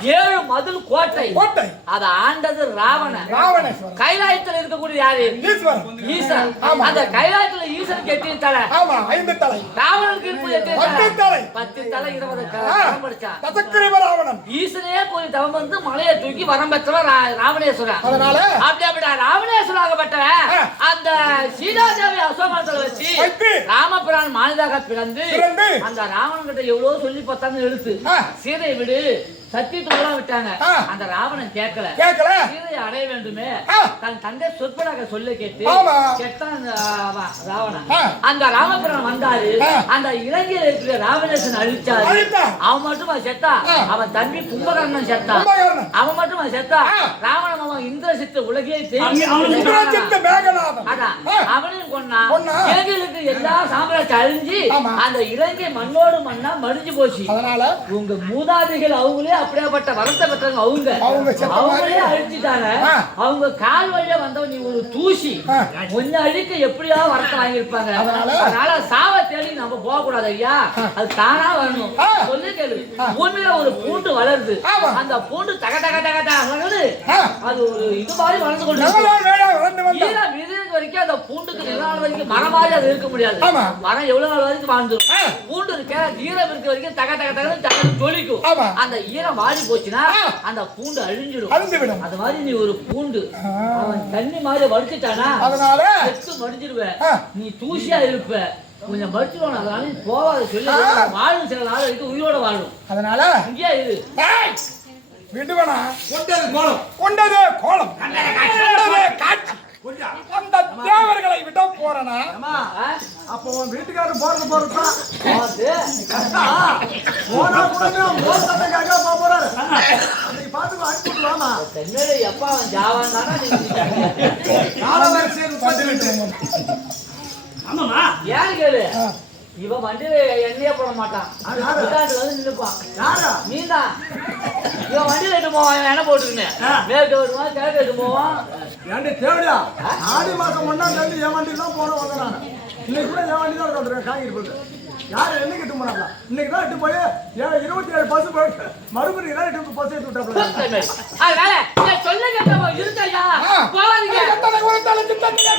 7 மதில் கோட்டை கோட்டை. அத ஆண்டது ராவணன். ராவணேஸ்வரன். கைலாயத்தில் இருக்கக்கூடிய யாரு? ஈஸ்வரன். ஈசன். ஆமா. அந்த கைலாயத்துல ஈசனுக்கு 8 தலை. ஆமா 5 தலை. ராவணனுக்கு இருப்பது 8 10 தலை. 10 தலை 20 தரம் படிச்சான். தசக்கிரீவ ராவணன். ஈசனே போய் தவம் வந்து மலையை தூக்கி வரம் பெற்றவர் ராவணேஸ்வரன். அதனால அப்படிப்பட்ட ராவணேஸ்வரன் ஆகப்பட்டவன் அந்த சீதாதேவி அசோகத்தில் வச்சு ராமபிரான் மானிதாக பிறந்து அந்த ராவணன் கிட்ட எவ்வளவு சொல்லி பார்த்தாங்க எடுத்து சீதையை விடு சத்தியத்துலாம் விட்டாங்க. அந்த ராவணன் கேட்கல. சீதையை அடைய வேண்டுமே தன் தந்தை சொற்படாக சொல்ல கேட்டு கேட்டான் ராவணன். அந்த ராமபிரான் வந்தாரு. அந்த இலங்கையில இருக்கிற ராவணேசன் அழிச்சாரு. அவன் மட்டுமா செத்தா? அவன் தம்பி கும்பகர்ணன் செத்தா. அவன் மட்டுமா செத்தா? ராவணன் அவன் இந்திரசித்த உலகையே அவனையும் கொன்னா. இலங்கையிலுக்கு எல்லா சாம்ராஜ்யம் அழிஞ்சு அந்த இலங்கை மண்ணோடு மண்ணா மடிஞ்சு போச்சு. உங்க மூதாதிகள் அவங்களே அப்படியாப்பட்ட வரத்தை பெற்றவங்க அவங்களே அழிச்சுட்டாங்க. அவங்க கால் வழியா வந்தவன் நீ ஒரு தூசி கொஞ்சம் அழிக்க எப்படியா வரத்தை வாங்கியிருப்பாங்க. அதனால சாவ தேடி நம்ம போக கூடாது ஐயா. அது தானா வரணும். சொல்லி கேளு. பூமியில ஒரு பூண்டு வளருது. அந்த பூண்டு தக தக தக வளருது. அது ஒரு இது மாதிரி வளர்ந்து கொண்டு வரைக்கும் அந்த பூண்டுக்கு நில நாள் வரைக்கும் மரம் மாதிரி அது இருக்க முடியாது. மரம் எவ்வளவு நாள் வரைக்கும் வாழ்ந்துடும். பூண்டு இருக்க ஈரம் இருக்க வரைக்கும் தக தக தக ஜொலிக்கும். அந்த ஈரம் வாடி போச்சுன்னா அந்த பூண்டு அழிஞ்சிடும். அது மாதிரி நீ ஒரு பூண்டு அவன் தண்ணி மாதிரி வடிச்சுட்டானா செத்து மடிஞ்சிருவ. நீ தூசியா இருப்ப. கொஞ்சம் மடிச்சிடுவான். அதனால நீ போவாத சொல்லி வாழும் சில நாள் வரைக்கும் உயிரோட வாழும். அதனால இங்கே இரு. விடுவனா கொண்டது கோலம். கொண்டது கோலம். கொண்டது காட்சி. அந்த தேவர்களை விட போறனா அப்போ உன் வீட்டுக்காரர் போறது போறதா போனா கூட மோசத்துக்காக போறாரு. நீ பாத்துக்கோ அனுப்பிட்டு வாமா. தென்னலே எப்பா அவன் ஜாவான் தானா நீ காலவரிசை உட்கார்ந்து ஆமாமா யாரு கேளு. இவன் வண்டியில எண்ணெயே போட மாட்டான். வந்து நின்னுப்பான். நீதான் இவன் வண்டியில எட்டு போவான். எண்ணெய் போட்டுருந்தேன். மேற்கு வருவான் கிழக்கு எட்டு போவான். ஏன்டி தேவையா? ஆடி மாசம் 1ஆம் தேதி என் வண்டி தான் போன வந்தான். இன்னைக்கு கூட என் வண்டி தான் வந்துருக்கேன். காய்கறி போட்டு யாரு என்னைக்கு எட்டு போனாங்களா? இன்னைக்கு தான் எட்டு போய் 27 பஸ் போயிட்டு மறுபடியும் தான் எட்டு பஸ் எடுத்து விட்டாங்க. அதனால சொல்ல கேட்டவா இருக்கையா போவாதீங்க. என்ன பண்றீங்க?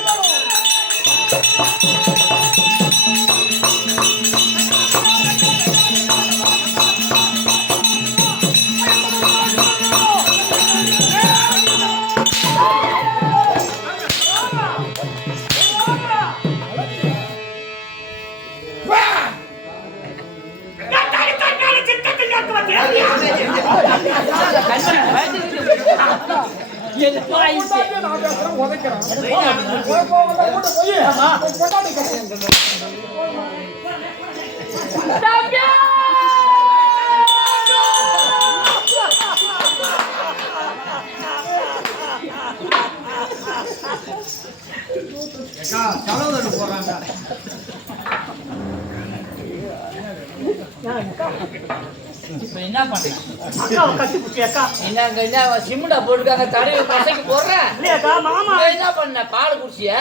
சிமெண்டா போட்டுருக்காங்க. தடவை பசைக்கு போடுறேன். என்ன பண்ண பால் குடிச்சிய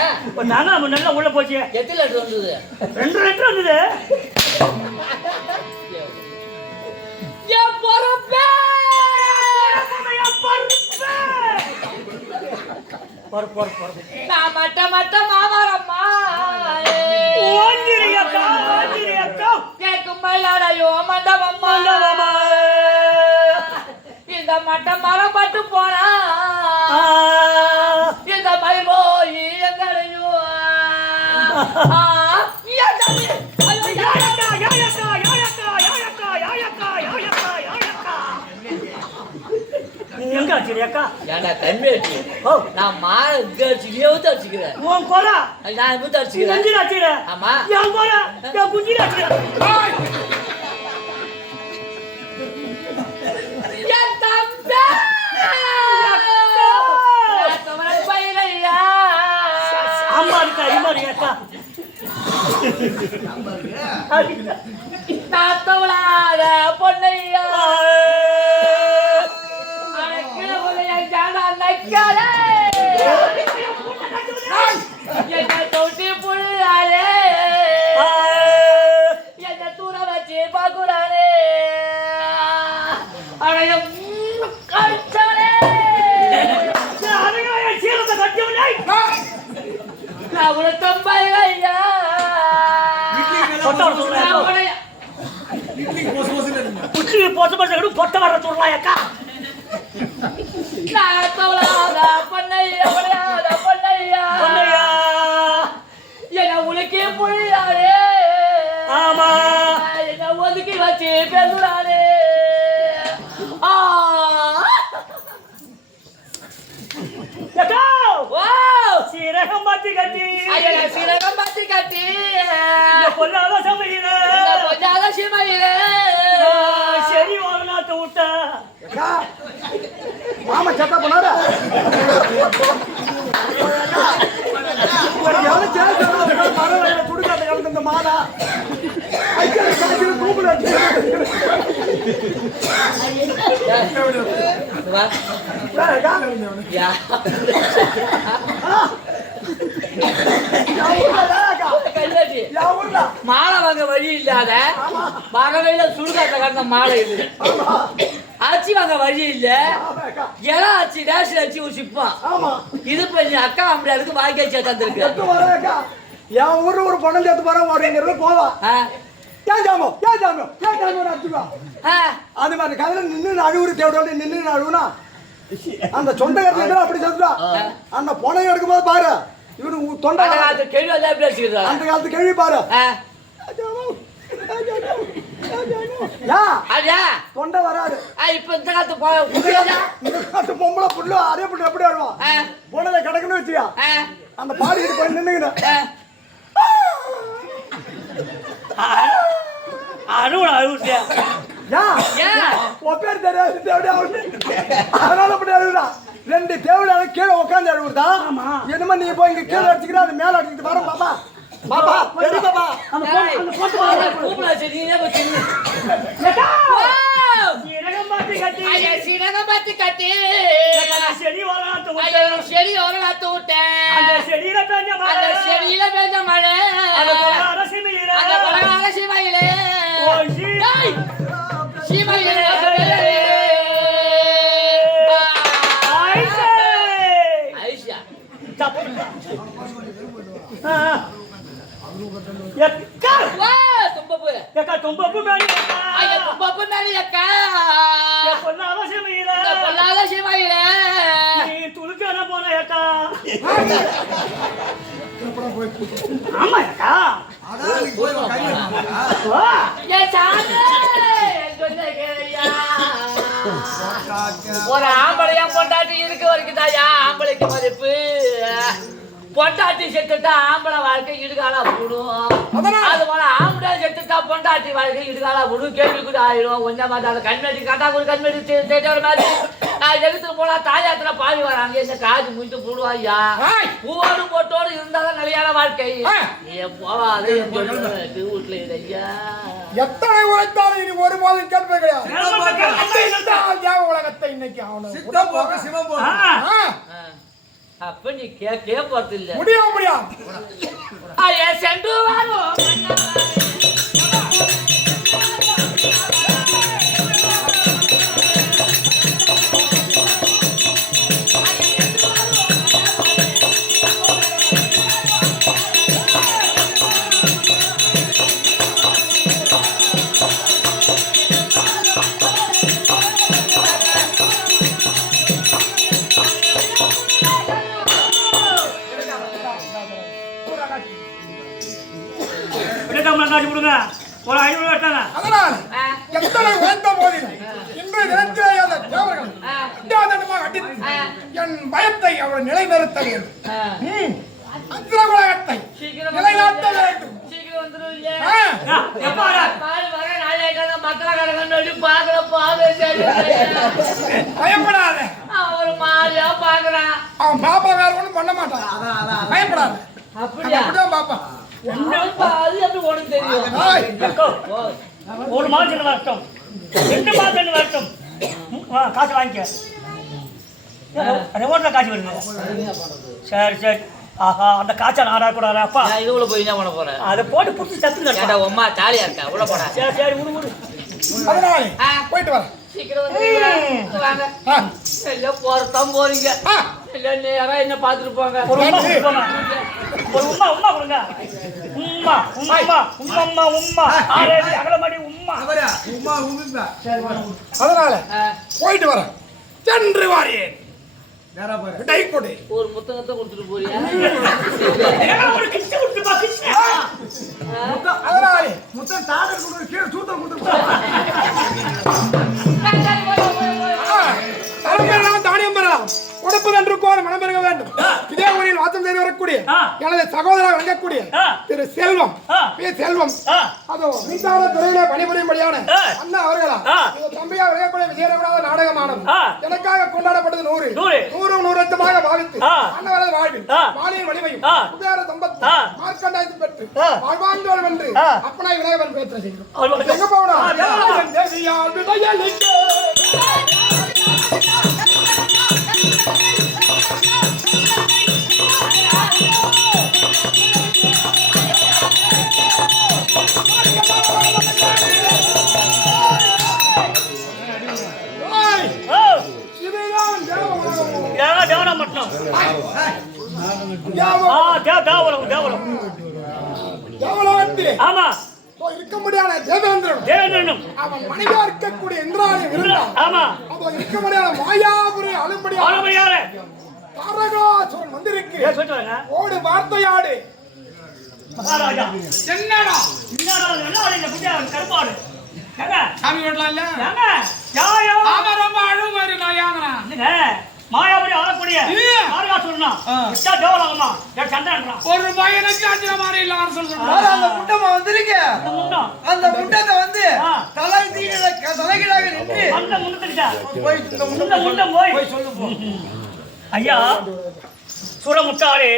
நல்லா உள்ள போச்சு. எத்தனை லிட்டர் வந்தது? 2 லிட்டர் வந்தது. நான் மட்ட மட்ட மாமரம்மா கேட்கும் மயிலாடையோ மண்டபம்மா. இந்த மட்ட மரம் பட்டு போனா இந்த மயில் போய் எங்களையும் எங்க அடிச்சிருக்கா? ஏண்டா தம்பி அடிச்சு நான் மாற அடிச்சுக்கிட்டே அடிச்சுக்கிறேன். உன் கொரா நான் ஊத்த அடிச்சுக்கிறேன். நெஞ்சில அடிச்சுக்கிறேன். ஆமா என் கொரா என் குஞ்சில அடிச்சுக்கிறேன். என் தம்பி தவறை பயிரையா அம்மா இருக்கா இம்மா இருக்கா நான் தவளாத பொன்னையா என்ன தொட்டி புள்ளாலே என்ன தூர வச்சு பாக்குறானே அடைய அவளை தம்பாய் ஐயா குச்சி போட்டு போட்டு பொட்ட வர சொல்லலாம் அக்கா பண்ணையா பண்ணையா பொண்ணையா என்ன உனக்கே புரியாதே ஆமா என்ன ஒதுக்கி வச்சு பேசுறானே அக்கா ஓ சீரகம் பாத்தி கட்டி ஐயா சீரகம் பாத்தி கட்டி பொல்லாத சமையல பொல்லாத சமையல சரி வாங்கலாத்த விட்ட மாமா சத்தா போனாரா சுடுகாட்ட கிடந்த இந்த மாடா தூக்குல மாலை வாங்க வழி இல்லாத மகவையில சுடுகாட்ட கடந்த மாலை இது அரிசி வாங்க வழி இல்ல இலை அரிசி ரேஷன் அரிசி ஒரு சிப்பான் இது பண்ணி அக்கா அப்படியாருக்கு வாய்க்காட்சியா தந்திருக்கு என் ஊர்ல ஒரு பணம் சேர்த்து போறேன் அப்படிங்கிறது போவான் ஏன் ஜாமம் அடிச்சுக்கோ அது மாதிரி கதையில நின்று அழுவுறு தேவையோட நின்று அழுவுனா அந்த சொந்தக்காரங்க அப்படி சொல்றா அந்த பொணம் எடுக்கும் போது பாரு இவனு தொண்டை கேள்வி எப்படி வச்சுக்கிறா அந்த காலத்து கேள்வி பாரு தொண்டை வராது இப்ப இந்த காலத்து பொம்பளை புள்ள அதே புள்ள எப்படி ஆடுவான் பொண்ணதை கிடக்குன்னு வச்சியா அந்த பாடிக்கிட்டு போய் நின்னுக்கிறேன் அழுவுட்டியா பேர் தெரியாது அதனால அப்படி அழுகுறா ரெண்டு தேவையான கீழே உட்காந்து அழுகுறதா என்னமா நீ போய் இங்க கீழே அடிச்சுக்கிற அது மேல அடிச்சுட்டு வர பாப்பா பாப்பா சரி பாப்பா சீரகம் பாத்தி கட்டி செடி வளர்த்து செடி ஓரளாத்து விட்டேன் செடியில பெஞ்ச மழை சீமையிலே சீமையிலே ஐஷா தும்பப்பு மேலே அக்கா பொல்லாத சீமையிலே நீ துளுக்கான போன அக்கா ஆமா அக்கா ஒரு ஆம்பளையா பொண்டாட்டி இருக்கு வரைக்கும் தாயா ஆம்பளைக்கு மதிப்பு பொண்டாட்டி செத்துட்டா ஆம்பளை வாழ்க்கை இடுகாலா போடும் அது போல ஆம்பளை செத்துட்டா பொண்டாட்டி வாழ்க்கை இடுகாலா போடும் கேள்வி கூட ஆயிடும் கொஞ்சமா அந்த கண்மேடி கட்டாக்குடி கண்மேடி தேட்டர் மாதிரி நான் எடுத்துட்டு போனா தாயாத்துல பாதி வராங்க இந்த காது முடித்து போடுவாய்யா பூவோடு போட்டோடு இருந்தாதான் நிலையான வாழ்க்கை போவாது வீட்டுல ஐயா எத்தனை உழைத்தாலும் இனி ஒருபோதும் கேட்பே கிடையாது உலகத்தை இன்னைக்கு அப்ப நீ கேட்பது இல்ல முடியாது சென்று வரும் ஒரு 500 கட்டாங்க அதனால் எத்தனை உழைத்த போதிலும் இன்றைய தினத்திலே அந்த தேவர்கள் என் பயத்தை அவள் நிலைநிறுத்த வேண்டும் அத்திர உலகத்தை நிலைநாட்ட வேண்டும் பயப்படாத ஒரு மாதிரியா பாக்குறான் அவன் பாப்பா வேற ஒண்ணும் பண்ண மாட்டான் பயப்படாத அப்படிதான் பாப்பா ஒரு மாதம் வரட்டும் 2 மாதம் வரட்டும் காசு வாங்கிக்க காசு வருங்க சரி ஆஹா அந்த காய்ச்சல் நாடா கூடாது அப்பா இதுல போய் என்ன பண்ண போறேன் அதை போட்டு புடிச்சு சத்து அம்மா ஜாலியா இருக்கா உள்ள போடா சரி விடு அதனால போயிட்டு வர சீக்கிரம் வாங்க போறதான் போறீங்க இல்ல நேரா என்ன பாத்துட்டு போங்க ஒரு உம்மா உம்மா கொடுங்க. உம்மா உம்மா உம்மா உம்மா ஆரேடி அகலமடி உம்மா. அவரா உமா உமிப்பா. அதனால போயிட்டு வரேன். சென்று வாரியேன். நேரா பாரு. டை கொடு. ஒரு முத்தங்கத்தை கொடுத்துட்டு போறியா? ஒரு கிஸ் கொடுத்துப்பா கிஸ். அதனால முத்தம் தாடர் குடு கீழ சூத்தம் குடு. தரம்பெல்லாம் தானியம் பெறலாம். கொடுப்பதென்று கோர மனம் பெருக வேண்டும். இதே ஊரில் வாசம் செய்து வரக்கூடிய எனது சகோதரர் வழங்கக்கூடிய திரு செல்வம் செல்வம் அதோ மின்சார துறையிலே பணிபுரியும்படியான அண்ணா அவர்களா தம்பியா விளையக்கூடிய விஜயரகுநாத நாடகமானது எனக்காக கொண்டாடப்பட்டது 100 பாவித்து அண்ணவரது வாழ்வில் வாலியின் வலிமையும் குபேர சம்பத்து மார்க்கண்டாயத்தை பெற்று வாழ்வாண்டோல் வென்று அப்பனாய் விளையவன் பேற்ற செய்கிறோம். எங்க போகணும்? தேவியால் விளையலிக்க ஆமா இருக்க முடியாத தேவேந்திரனும் அவன் மனைவியா இருக்கக்கூடிய இந்திராணி ஆமா இருக்க முடியாத மாயாபுரி அலும்படியார தாரகாசுரன் வந்திருக்கு. ஓடு வார்த்தையாடு. மகாராஜா என்னடா கருப்பாடு சாமி வீட்டுல இல்ல ரொம்ப அழுமாரி மாயாபுரி ஆளக்கூடிய ஒரு பையனுக்கு அஞ்சு மாதிரி இல்ல அந்த முட்டமா வந்திருக்க. அந்த முட்டத்தை வந்து தலைகீழாக நின்று அந்த முண்டத்துக்கிட்ட போய் இந்த முண்டம் போய் சொல்லு. ஐயா சூரமுட்டாளே,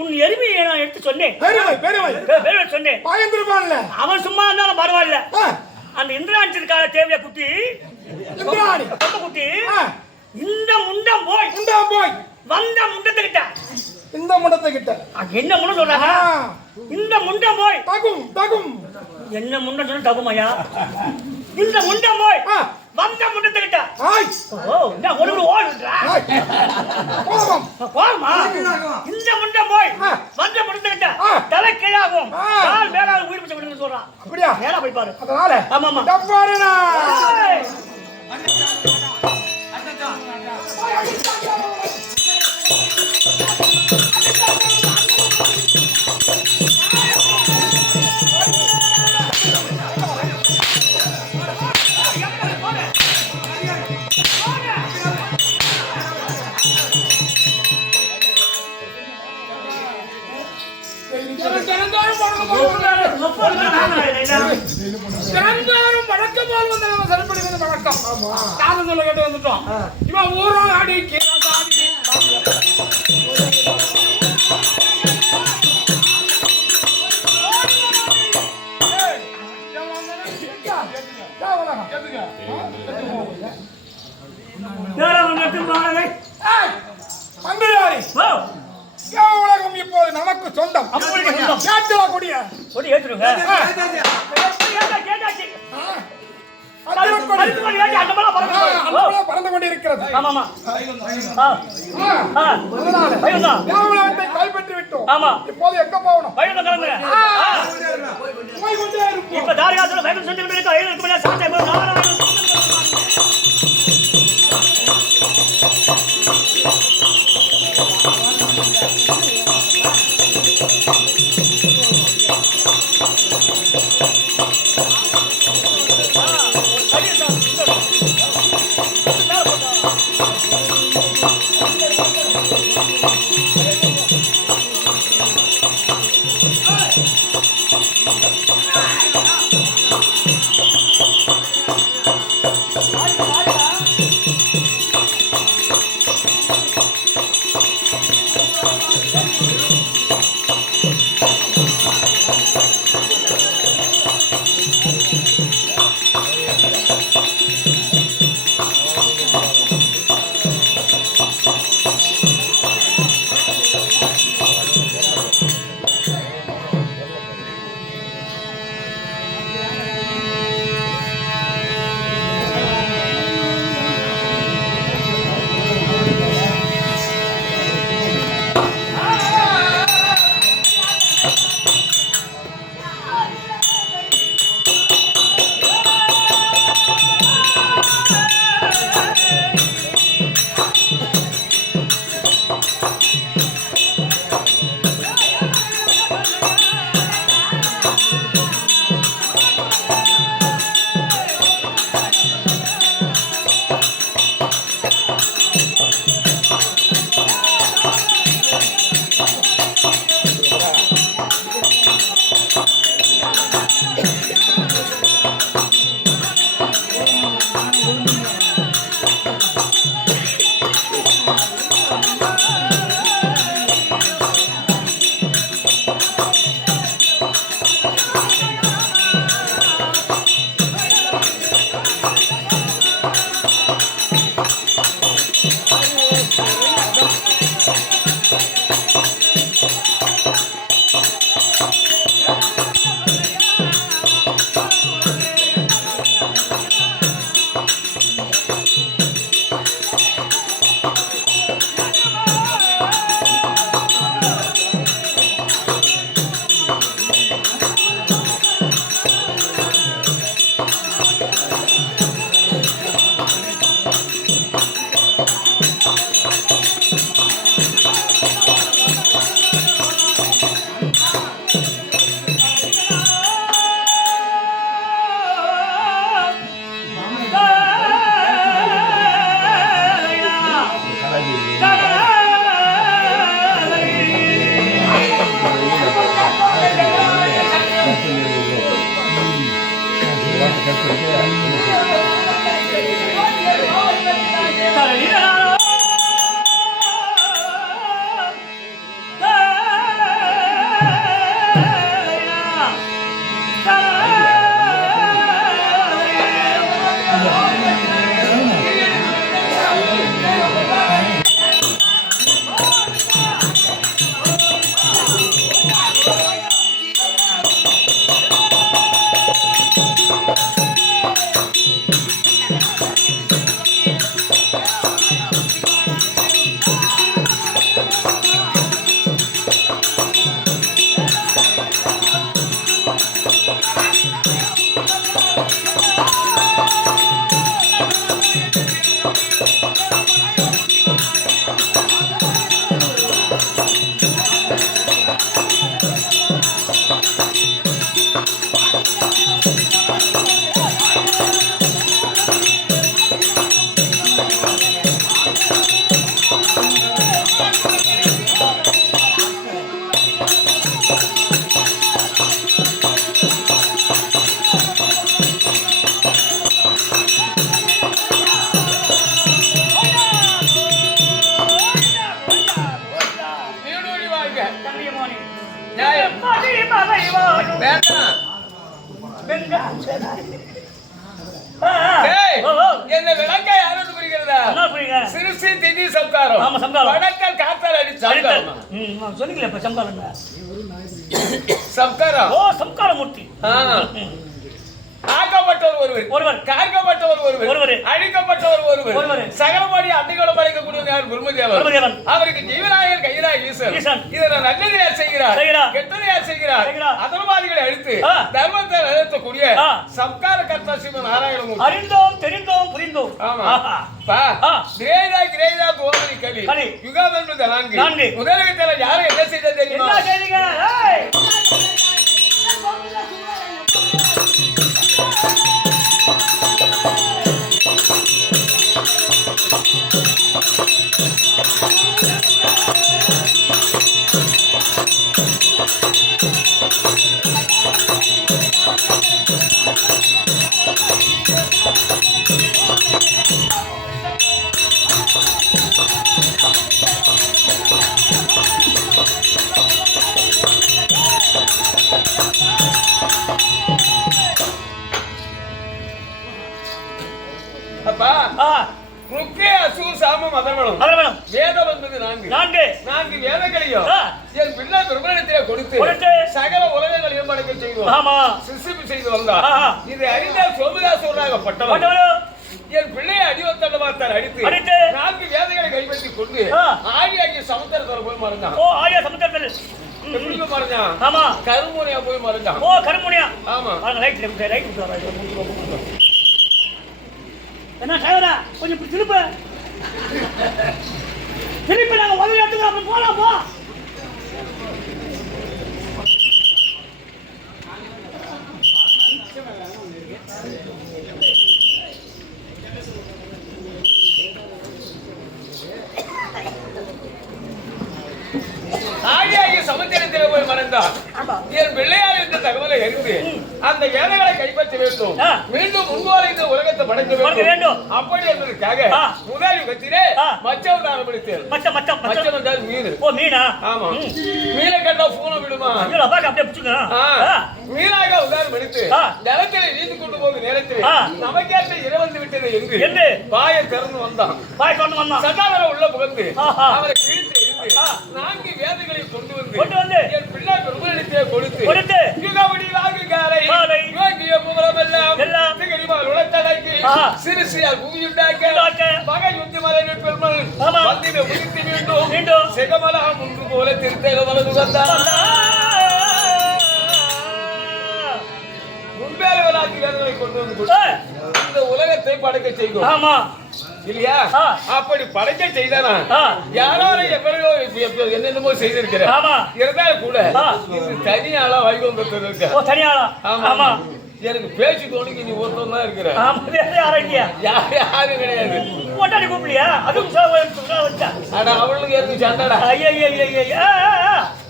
உன் எருமையை நான் எடுத்து சொன்னேன். சொன்னேன் அவன் சும்மா இருந்தாலும் பரவாயில்ல. அந்த இந்திராட்சிற்கான தேவைய குட்டி குட்டி இந்த முண்டம் போய் வந்த முண்டத்துக்கிட்ட இந்த முண்டத்துக்கிட்ட என்ன முண்டம் சொல்றாங்க? இந்த முண்டம் போய் தகும் என்ன முண்டம் சொன்ன தகுமையா? இந்த முண்டம் போய் வந்த முண்டத்துக்கிட்ட இந்த முண்டம் போய் வந்த முண்டத்துக்கிட்ட தலை கீழாகும் கால் மேலாக உயிர் பிடிச்ச முடியும்னு சொல்றான். அப்படியா? மேல போய் பாரு. அதனால ஆமாமா வழக்கம் போல் வந்து சரிப்படுகிறது வழக்கம். தாமம் சொல்ல கேட்டு வந்துட்டோம். இவன் ஊரோட ஆடி உலகம் இப்போது நமக்கு சொந்தம். பறந்து கொண்டிருக்கிறது. கைப்பற்றி விட்டோம். இப்போது எங்க போகணும்? இப்ப தாரியாத்துல மறைவாயும் வேண்டாம். ஆ, ஆ. டேய், ஓ, ஓ. என்ன விளங்க யாரும் புரிகிறதா? என்ன புரியுங்க? சிறுசி திதி சம்காரம். ஆமா, சம்காரம். வடக்கல் காத்தால் அடி அடித்தல். சம்காரம். சொன்னீங்களே இப்ப சம்காரம். சம்காரம். ஓ, சம்காரமூர்த்தி. ஆ. ஆக்கப்பட்டவர் ஒருவர், ஒருவர். காக்கப்பட்டவர் ஒருவர், ஒருவர். அழிக்கப்பட்டவர் ஒருவர், ஒருவர். சகலமாடி அன்னைகளும் அழைக்கக்கூடிய யார்? பிரம்மதேவன். பிரம்மதேவன். அவருக்கு ஜீவனாயர் கையிலாய் ஈசன். ஈசன். இதை நான் நல்லது யார் செய்கிறார், செய்கிறார். கெட்டது யார் செய்கிறார்? செய்கிறார். அதர்வாதிகளை அழித்து ஆ. தர்மத்தை நிறுத்தக்கூடிய ஆ. சம்கார கர்த்தா சிவன் நாராயணமூர்த்தி. அறிந்தோம் தெரிந்தோம் புரிந்தோம். ஆமா. ஆஹா. பா. ஆ. கிரேதா தோமணி கலி. கலி. யுகாதம் என்பது நான்கு. நான்கு. முதலிடத்தில் யாரும் என்ன செய்தது தெரியுமா? என்ன செய்றீங்க? ஏய்! அப்பா, ஆ, ருக்கே அசூர் சாம மதங்களும் அவர் வேணும். வேதம் என்பது நான்கு. நான்கு. நான்கு வேதங்களையும் ஆ. என் பிள்ளை பிரம்மனிடத்திலே கொடுத்து கொடுத்து சகல உலகங்களையும் படைக்க செய்வோம். ஆமா. சிசுப்பு செய்து வந்தார். ஆஹா. இதை அறிந்தால் சோமதாசூராகப்பட்டவர் பட்டவனும் என் பிள்ளையை அடிவத்தண்டமாத்தால் அடித்து அடித்து நான்கு வேதங்களை கைப்பற்றி கொண்டு ஆ. ஆகிய சமுத்திரத்தில் போய் மறைஞ்சான். ஓ, ஆயா சமுத்திரத்தில். எப்படி போய் மறைஞ்சான்? ஆமா. கருமுனையா போய் மறைஞ்சான். ஓ, கருமுனியா. ஆமா. பாருங்க, ரைட் என்ன டிரைவரா கொஞ்சம் இப்படி திருப்ப திருப்பி நாங்க உதவி எடுத்துக்கிறோம். அப்புறம் போலாம் போ. ஆகிய சமுத்திரத்தில் போய் மறைந்தான். என் பிள்ளையார் என்ற தகவலை அறிந்து அந்த வேலைகளை கைப்பற்ற வேண்டும். ஆ. மீண்டும் முன்பால் இந்த உலகத்தை படைக்க படைக்க வேண்டும். அப்படி என்பதற்காக ஆ. முதல் யுகத்திலே ஆ. மச்சவதாரம் எடுத்தேன். மச்சம் மச்சம் மச்சம். மச்சம் என்றால் மீன். ஓ, மீனா. ஆமா. மீனை கண்டா பூனை விடுமா? ஐயோ, பாக்க அப்படியே பிடிச்சுங்க. ஆ. மீனாக உதாரணம் எடுத்து ஆ. நிலத்திலே நீந்து கொண்டு போகும் நேரத்தில் ஆ. நமக்கேற்ற இறந்து விட்டது என்று என்று பாயை திறந்து வந்தான். பாய் கொண்டு வந்தான். சட்டாளரை உள்ள புகுந்து ஆஹா. அவரை கிழித்து எறிந்து ஆ. நான்கு வேதங்களை கொண்டு கொண்டு வந்து என் பிள்ளை பிரபலத்தை கொடுத்து கொடுத்து யுகவடி வாங்குகாரை காலை யோகிய புகழமெல்லாம் எல்லாம் திகடிமால் உலத்தடக்கி ஆஹா. சிறுசியால் பூமியுண்டாக்க உண்டாக்க பகை யுத்தி மலையில் பெருமல் ஆமா. வந்தினை உதித்து மீண்டும் மீண்டும் சிகமலா முன்று போல திருத்தேக வலது வந்தான். முன்பேறவராகி வேதனை கொண்டு வந்து கொடுத்து இந்த உலகத்தை படைக்க செய்யும். ஆமா. இல்லையா? ஆ. அப்படி படைக்க செய்தானா ஆ. யாரோ எவ்வளோ என்னென்னமோ செய்திருக்கிற ஆமா. இருந்தாலும் கூட ஆ. இது தனியாளா வைகுந்தத்தில் இருக்க. ஓ, தனியாளா. ஆமா. ஆமா. எனக்கு பேச்சு தோணிக்கு நீ ஒருத்தன் தான் இருக்கிற. ஆமா, வேற யாரும் இல்லையா? யாரும் கிடையாது. கொண்டாடி கூப்பிடலையா? அதுவும் வச்சா. ஆனா அவளுக்கு எனக்கு சண்டடா. ஐயா ஐயா ஐயா ஐயா.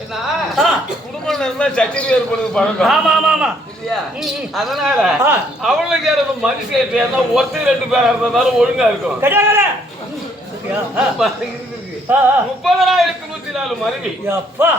என்ன ஆ. குடும்பம் இருந்தா சச்சரி ஏற்படுது பழக்கம். ஆமா ஆமா ஆமா. இல்லையா? ம். அதனால ஆ. அவளுக்கு யாரும் மனுஷன் ஏன்னா ஒருத்தர் ரெண்டு பேரா இருந்தாலும் ஒழுங்கா இருக்கும். கஜாகர. ஆ, ஆ. இருக்கு. ஆ, ஆ. 30,104 மனைவி. அப்பா,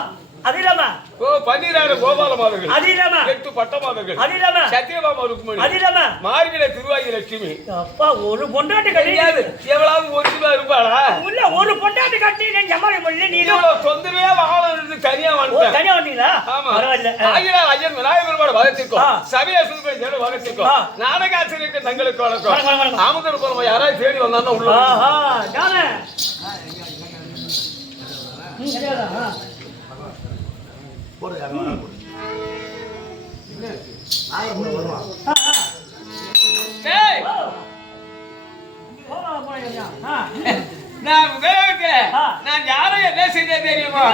அது இல்லாம 12,000 கோபால மாதர்கள், அது இல்லாம 8 பட்ட மாதர்கள், அது இல்லாம சத்தியபாமா ருக்மணி, அது இல்லாம மார்பில திருவாயி லட்சுமி. அப்பா, ஒரு பொண்டாட்டி தெரியாது கட்டி எவ்வளவு ஒரிஜினலா இருப்பாளா? உள்ள ஒரு பொண்டாட்டி கட்டி நீ ஜமாளி பண்ணல. நீ இவ்வளவு தொந்தரவே வாழ தனியா ஓ, வந்துட்டேன். தனியா வந்தீங்களா? ஆமா. பரவாயில்ல. ஆகினால் ஐயன் விநாயகர் பெருமாள் வதத்திற்கும் ஆ. சபைய சுல்பை தேட வதத்திற்கும் ஆ. நாடகாசிரியருக்கு தங்களுக்கு வணக்கம், வணக்கம், வணக்கம். வணக்கம். ஆமதர் போல யாராவது தேடி வந்தான்னா உள்ள ஆஹா, ஞான. கஜாகர. ஆ. ஆ, ஆ. டேய், போடா, போடா, ஐயா. ஆ. நான் உங்களுக்கு ஆ. நான் யாரும் என்ன செஞ்ச தெரியுமா?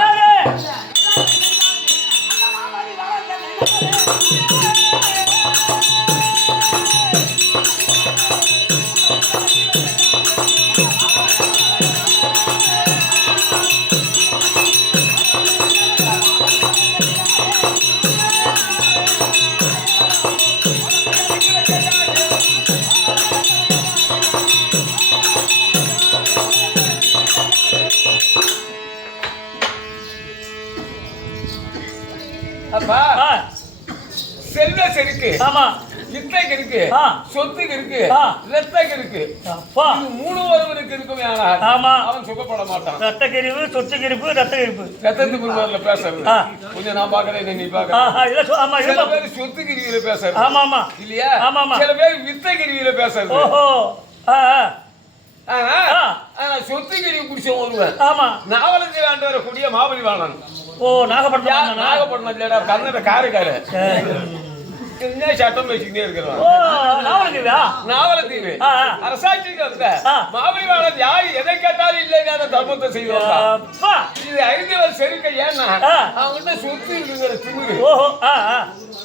அப்பா ஆ, செல்வ செருக்கு ஆமா வித்தைக்கு இருக்கு ஆ. சொத்துக்கு இருக்கு ஆ. ரத்தக்கு இருக்கு அப்பா இது மூணு ஒருவனுக்கு இருக்குமே ஆனால் ஆமா. அவன் சுகப்பட மாட்டான். ரத்த கிரிவு சொத்து கிரிப்பு ரத்த கிரிப்பு ரத்தத்துக்கு முன்னால பேசுறது ஆ. கொஞ்சம் நான் பாக்குறேன் நீ பாக்குற இல்ல ஆமா சில இருப்பா. பேர் சொத்து கிரிவியில பேசுறது ஆமா ஆமா இல்லையா ஆமா, ஆமா. சில பேர் வித்தை கிரிவியில பேசுறது ஓஹோ ஆ ஆ, ஆனா ஆ. சொத்து கிரிவி குடிச்சவன் ஒருவன் ஆமா நாவலஞ்சி ஆண்டு வரக்கூடிய மாபலி வாழன் ஓ நாகப்பட்டினம் நாகப்பட்டினம் இல்லடா கன்னட காரைக்காரு என்ன சட்டம் பேசிக்கிட்டே இருக்கிறான் ஓ நாவலங்கியா நாவலத்தீவு ஆ, ஆ. அரசாட்சிக்கு வந்த ஆ. மாபலி வாழன் யாரு எதை கேட்டாலும் இல்லைங்க தர்மத்தை செய்வாங்க அப்பா இது அறிந்தவர் செருக்க ஏன்னா ஆ. அவங்ககிட்ட சொத்து இருக்குங்கிற திமிரு ஓஹோ ஆ ஆ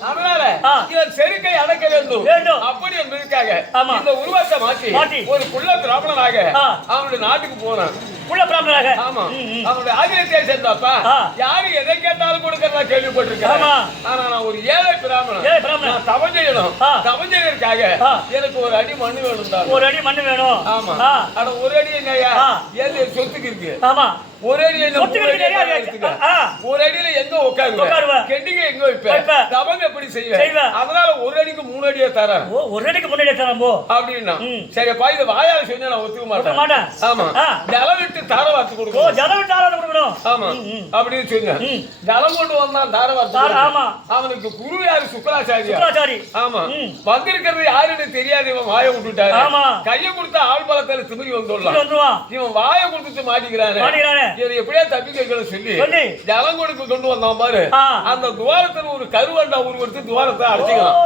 அதனால ஆ. இவன் செருக்கை அடக்க வேண்டும் வேண்டும். அப்படி என்பதற்காக ஆமா. இந்த உருவத்தை மாற்றி மாற்றி. ஒரு குள்ள பிராமணனாக ஆ. அவனுடைய நாட்டுக்கு போனான். உள்ள பிராமணராக ஆமா ம், ம். அவனுடைய ஆதிரத்தை சேர்ந்தாப்பா ஆ. யாரு எதை கேட்டாலும் கொடுக்கறதா கேள்விப்பட்டிருக்கேன். ஆமா. ஆனா நான் ஒரு ஏழை பிராமணன். ஏழை பிராமணன். நான் தவம் செய்யணும். ஆ. தவம் செய்யறதுக்காக ஆ. எனக்கு ஒரு அடி மண்ணு வேணும் தான். ஒரு அடி மண்ணு வேணும் ஆமா ஆ, ஆனா ஒரு அடி என்னையா ஆ. ஏழு சொத்துக்கு இருக்கு. ஆமா ஒரு அடி என்ன சொத்துக்கு மூணு அடி நிறைய என்ன இருக்கு. எடுத்துக்க. ஆ. ஒரு அடியில எங்க உட்காருவ உட்காருவ. கெண்டிங்க எங்க வைப்ப. வைப்ப தவம் எப்படி செய்வ செய்வ. அதனால ஒரு அடிக்கு மூணு அடியே தரேன் ஓ ஒரு அடிக்கு முன்னாடி தரம்போ அப்படின்னா ம். சரிப்பா இது வாயால சொன்னா நான் ஒத்துக்க ஒத்துக்க மாட்டேன். மாட்டேன். ஆமா ஆ. ஜலம் விட்டு தார வார்த்து ஓ கொடுக்கணும். ஜனம் விட்டு ஆளாத கொடுக்கணும் ஆமா ம், ம். அப்படின்னு சொன்னேன். ம். ஜலம் கொண்டு வந்தான் தார வார்த்து தார, ஆமா. அவனுக்கு குரு யாரு சுக்கராச்சாரியா. சுக்கராச்சாரி ஆமா ம். வந்திருக்கிறது யாருன்னு தெரியாது. இவன் வாயை விட்டுட்டாரு. ஆமா. கையை கொடுத்த ஆள் பலத்தால திமிரி வந்துடலாம். வந்துருவான் இவன் வாயை கொடுத்துட்டு மாட்டிக்கிறானே. மாட்டிக்கிறானே. இவன் எப்படியா தப்பி வைக்கணும் சொல்லி சொல்லி. ஜலம் கொடுக்க கொண்டு வந்தான் பாரு. ஆ. அந்த துவாரத்துல ஒரு கருவண்டா உருவெடுத்து துவாரத்தை ஓ அடைச்சிக்கலாம்.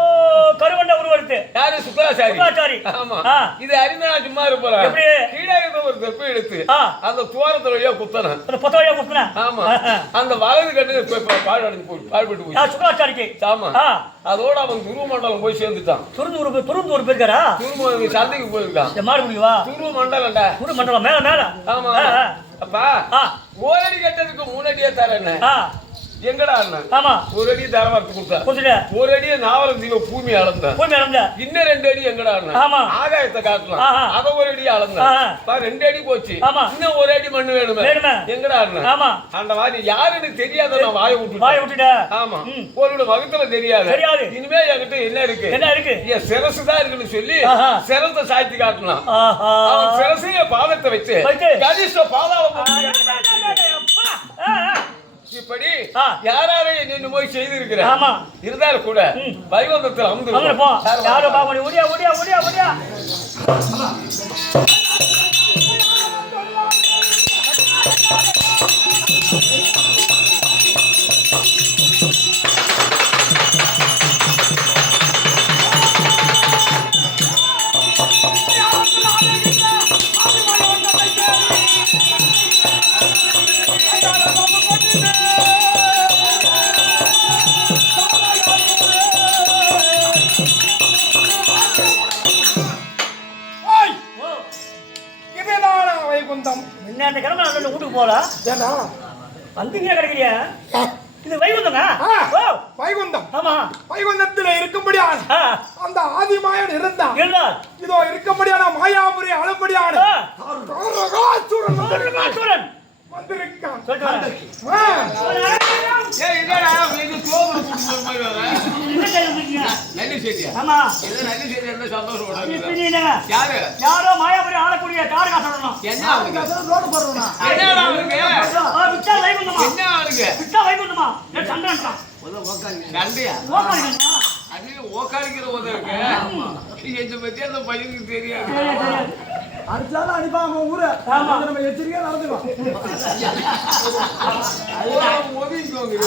கருவண்ட உருவெடுத்து யாரு சுக்கராச்சாரி. சுக்கராச்சாரி. ஆமா ஆ. இது அறிந்தா சும்மா இருப்பாரு. எப்படி? கீழே இருந்த ஒரு தெப்பை எடுத்து ஆ. அந்த துவாரத்துல வழியா குத்தன. அந்த பொத்த வழியா கொடுத்தன ஆமா அந்த வலது கண்ணு பாழ்பட்டு போய் சுக்கராச்சாரிக்கு ஆமா ஆ. அதோட அவன் துருவ மண்டலம் போய் சேர்ந்துட்டான். துருந்து ஒரு பேருக்காரா துருவ சந்தைக்கு போயிருக்கான். மாடு முடிவா துருவ மண்டலம்டா. குரு மண்டலம் மேல மேல ஆமா ஆ, ஆ. அப்பா ஆ. ஓரடி கட்டதுக்கு 3 அடியே தரேன்னு ஆ எங்கடா அண்ணன் ஆமா ஒரு அடி தரவார்த்து கொடுத்தா கொடுத்துட்ட ஒரு அடியே நாவலம் தீவ பூமி அளந்தேன். போய் மேல இன்னும் 2 அடி எங்கடா அண்ணன் ஆமா. ஆகாயத்தை காட்டலாம். ஆஹா. அத ஒரு அடி அளந்தேன். ஆஹா. 2 அடி போச்சு. ஆமா. இன்னும் ஒரு அடி மண்ணு வேணுமே வேணுமே. எங்கடா அண்ணன் ஆமா அந்த மாதிரி யாருன்னு தெரியாத நான் வாயை வாயை விட்டுட்டேன். விட்டுட்ட ஆமா ம். ஒரு வகுத்துல தெரியாது. தெரியாது. இனிமே என்கிட்ட என்ன இருக்கு என்ன இருக்கு என் சிரசு தான் இருக்குன்னு சொல்லி ஆஹா. சிரத்தை சாய்த்தி காட்டலாம். ஆஹா அவன் சிரசைய பாதத்தை வச்சு வைத்து. கனிஷ்ட பாதாளம் அப்பா. ஆ, ஆ. இப்படி ஆ. யாராரை என்ன போய் செய்திருக்கிற ஆமா. இருந்தாலும் கூட ம். வைகுந்தத்தில் அங்க போ யாரோ பாக்க முடியும் ஓடியா ஓடியா ஓடியா ஓடியா ஓய், ஓ இதுதானா வைகுந்தம்? என்ன அந்த கிழமை நான் வீட்டுக்கு போல ஏண்டா? வந்து இங்கே கிடைக்கிறியா இது வைகுந்தங்க ஆ, ஓ வைகுந்தம். ஆமா வைகுந்தத்தில் இருக்கும்படியான ஆ அந்த ஆதிமாயன் இருந்தான். இருந்தார் இதோ இருக்கும்படியான மாயாபுரி அழும்படியான ஆ. தாரகாசுரன் சூரன் வந்திருக்கான். சொல்லிட்டு வரேன். ஆ, ஏய் என்னடா இது சோறு குடிக்கிற மாதிரி வர என்ன செய்யறீங்க? நல்ல செய்தியா ஆமா இது நல்ல செய்தி என்ன சந்தோஷம் இது உனக்கு பின்னீங்க. யாரு யாரோ மாயாபுரி ஆளக்கூடிய தாரகா சொல்லணும் என்ன ஆளுங்க ரோடு போடுறோம்னா என்னடா ஆளுங்க விட்டா வைகுந்தமா என்ன ஆளுங்க விட்டா வைகுந்தமா நான் சண்டன்றான் நன்றியா ஓக்காளிங்களா அது ஓக்காளிக்கிற உதவுக்கு இந்த பத்தி அந்த பையனுக்கு தெரியாது அடுத்தாலும் அனுப்பாம ஊரு. ஆமா. நம்ம எச்சரிக்கையா நடந்துக்கலாம். ஒதுங்கிக்கோங்க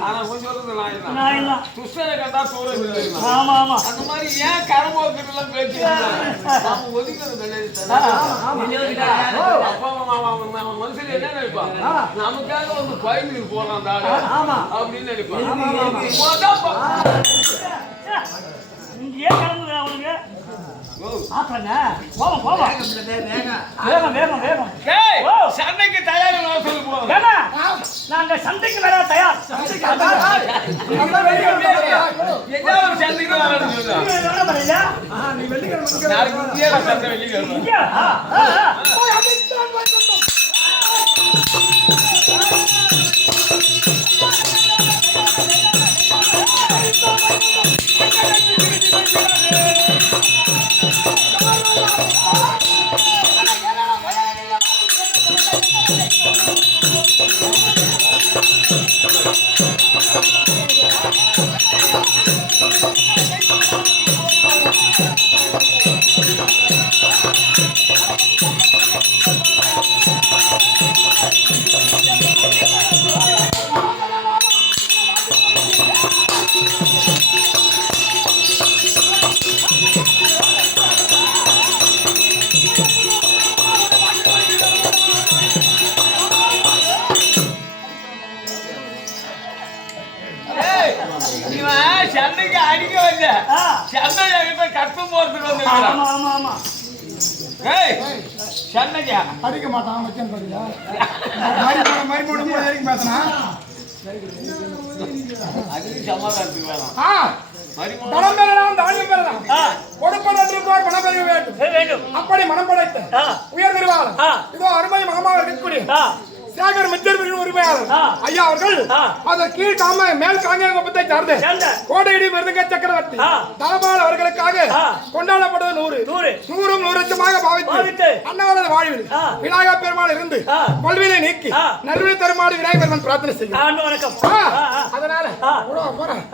ஆனா கொஞ்சம் சொல்றது நான் நான் இல்ல துஷ்டனை கண்டா சோறு தெரியுமா ஆமா ஆமா அந்த மாதிரி ஏன் கரம்போக்கிட்டெல்லாம் பேச்சு நம்ம ஒதுக்கிறது கிடையாது. அப்பா அவன் மனுஷன் என்ன நினைப்பான் நமக்காக வந்து பயந்துட்டு போறான் அந்த ஆளு அப்படின்னு நினைப்பான். இங்கேயே கிளம்புங்க அவனுக்கு ஆத்தங்க போவோம் போவோம் வேகம் வேகம் வேகம் ஏய், ஓ. சண்டைக்கு தயார் சொல்லு போவோம். ஏங்க நாங்க சந்தைக்கு வர தயார் என்ன ஒரு சண்டைக்கு வரணும்னு சொல்லு. நீங்க வர வரலையா? நாளைக்கு இந்தியா சண்டை வெள்ளிக்கிழமை. இங்க? ஆ, ஆ, ஆ. போய் அடித்தான் வைகுந்தம். இவன் சண்டைக்கு அடிக்க வந்த சண்டையா கிட்ட கத்து போறதுக்கு வந்து ஆமா ஆமா ஆமா ஏய் சண்டையா அடிக்க மாட்டான் வச்சேன் பாத்தியா மரிமோட போய் வரைக்கும் பேசினா அதுக்கு சமாதானத்துக்கு வேணாம் பணம் பெறலாம் தானியம் பெறலாம் கொடுப்பது என்று மனம் பெற வேண்டும் அப்படி மனம் படைத்த உயர் நிர்வாகம் இதோ அருமை மாமாவை இருக்கக்கூடிய சேகர் மிச்சர்களின் உரிமையாளர் ஐயா அவர்கள் அதன் கீழ் மேல் காங்கேயத்தை சார்ந்த கோடையடி மிருதங்க சக்கரவர்த்தி தலபால் அவர்களுக்காக கொண்டாடப்படுவது 100 லட்சமாக பாவித்து அண்ணாவரது வாழ்வில் விநாயகர் பெருமாள் இருந்து கொள்வினை நீக்கி நல்வினை தருமாறு விநாயகர் பெருமாள் பிரார்த்தனை செய்யும் வணக்கம் அதனால போறேன்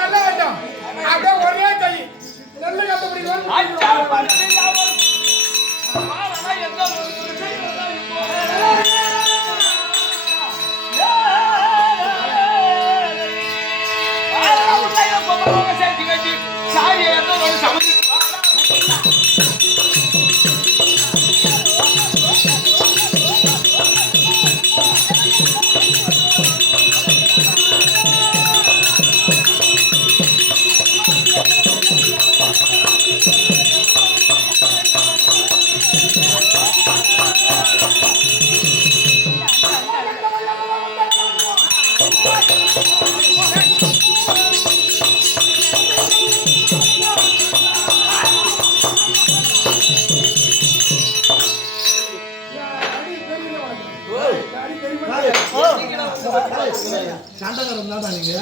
நல்ல வேண்டும் அப்படியே ஒரே கை நெல்லு கட்டுப்படி சண்டைக்காரன் தான் நீங்க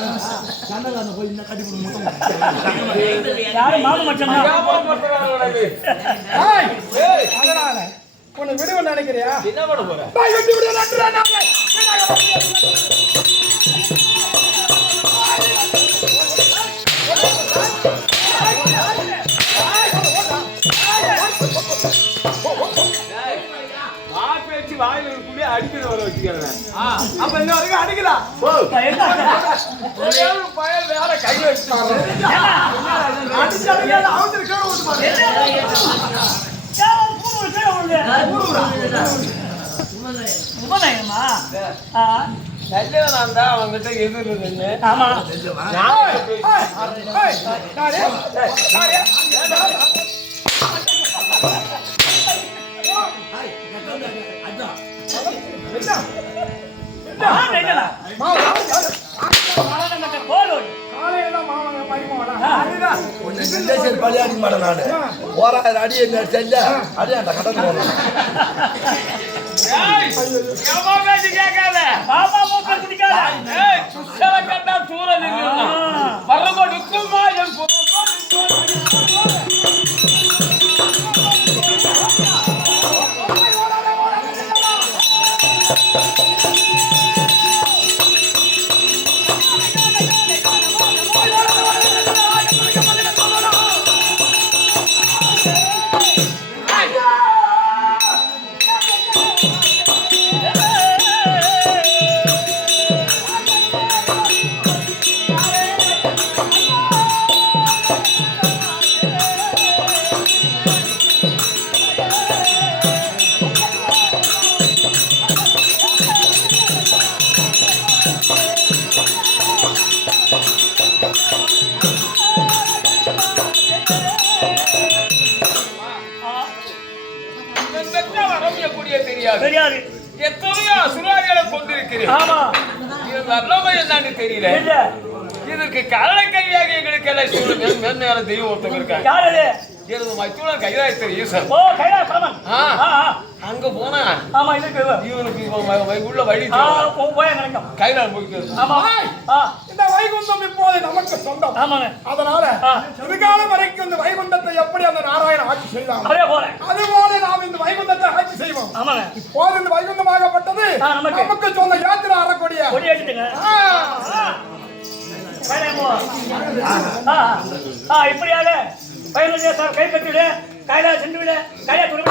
சண்டைக்காரன் போய் இன்னும் கட்டி போட மாட்டோம் யாரும் மாம மச்சான் அதனால உன்னை விடுவேன் நினைக்கிறியா என்ன பண்ண போற வாயில இருக்குள்ளே அடிக்கிற வர வச்சுக்கிறேன் அப்ப இந்த வரைக்கும் அடிக்கலாம் பயல் வேற கையில வச்சுட்டாங்க நான் தான் அவங்கிட்ட எதிர் நின்று ஆமா பழியாடி மாட்டேன் நானு ஓராயிரம் அடி என்ன செல்ல அடி அந்த கட்டத்து போறேன் கேட்காத பாபா மூக்க குடிக்காத கண்டா சூழல் பரகொடுக்குமா என் தெரியாது எத்தனையோ அசுராரிகளை கொண்டிருக்கிறேன் இது நல்லமா என்னன்னு தெரியல இதுக்கு காரண கையாக எங்களுக்கு எல்லாம் சொல்லுங்க மென்மையான தெய்வம் ஒருத்தவங்க இருக்காங்க எனது மச்சோட கைலாயத்தில் ஈசன் அங்க போனா இவனுக்கு உள்ள வழி கைலாயம் போயிட்டு இந்த வைகுண்டம் இப்போது நமக்கு சொந்தம் அதனால இதுகாலம் வரைக்கும் இந்த வைகுண்டத்தை எப்படி அந்த நாராயணன் ஆட்சி செய்தாங்க அதுபோல நாம் இந்த வைகுண்டத்தை ஆட்சி செய்வோம் இப்போது இந்த வைகுண்டமாகப்பட்டது நமக்கு சொந்த யாத்திரை அறக்கூடிய இப்படியாக கை கட்டிவிட கைலா சென்று விட கைலா துணை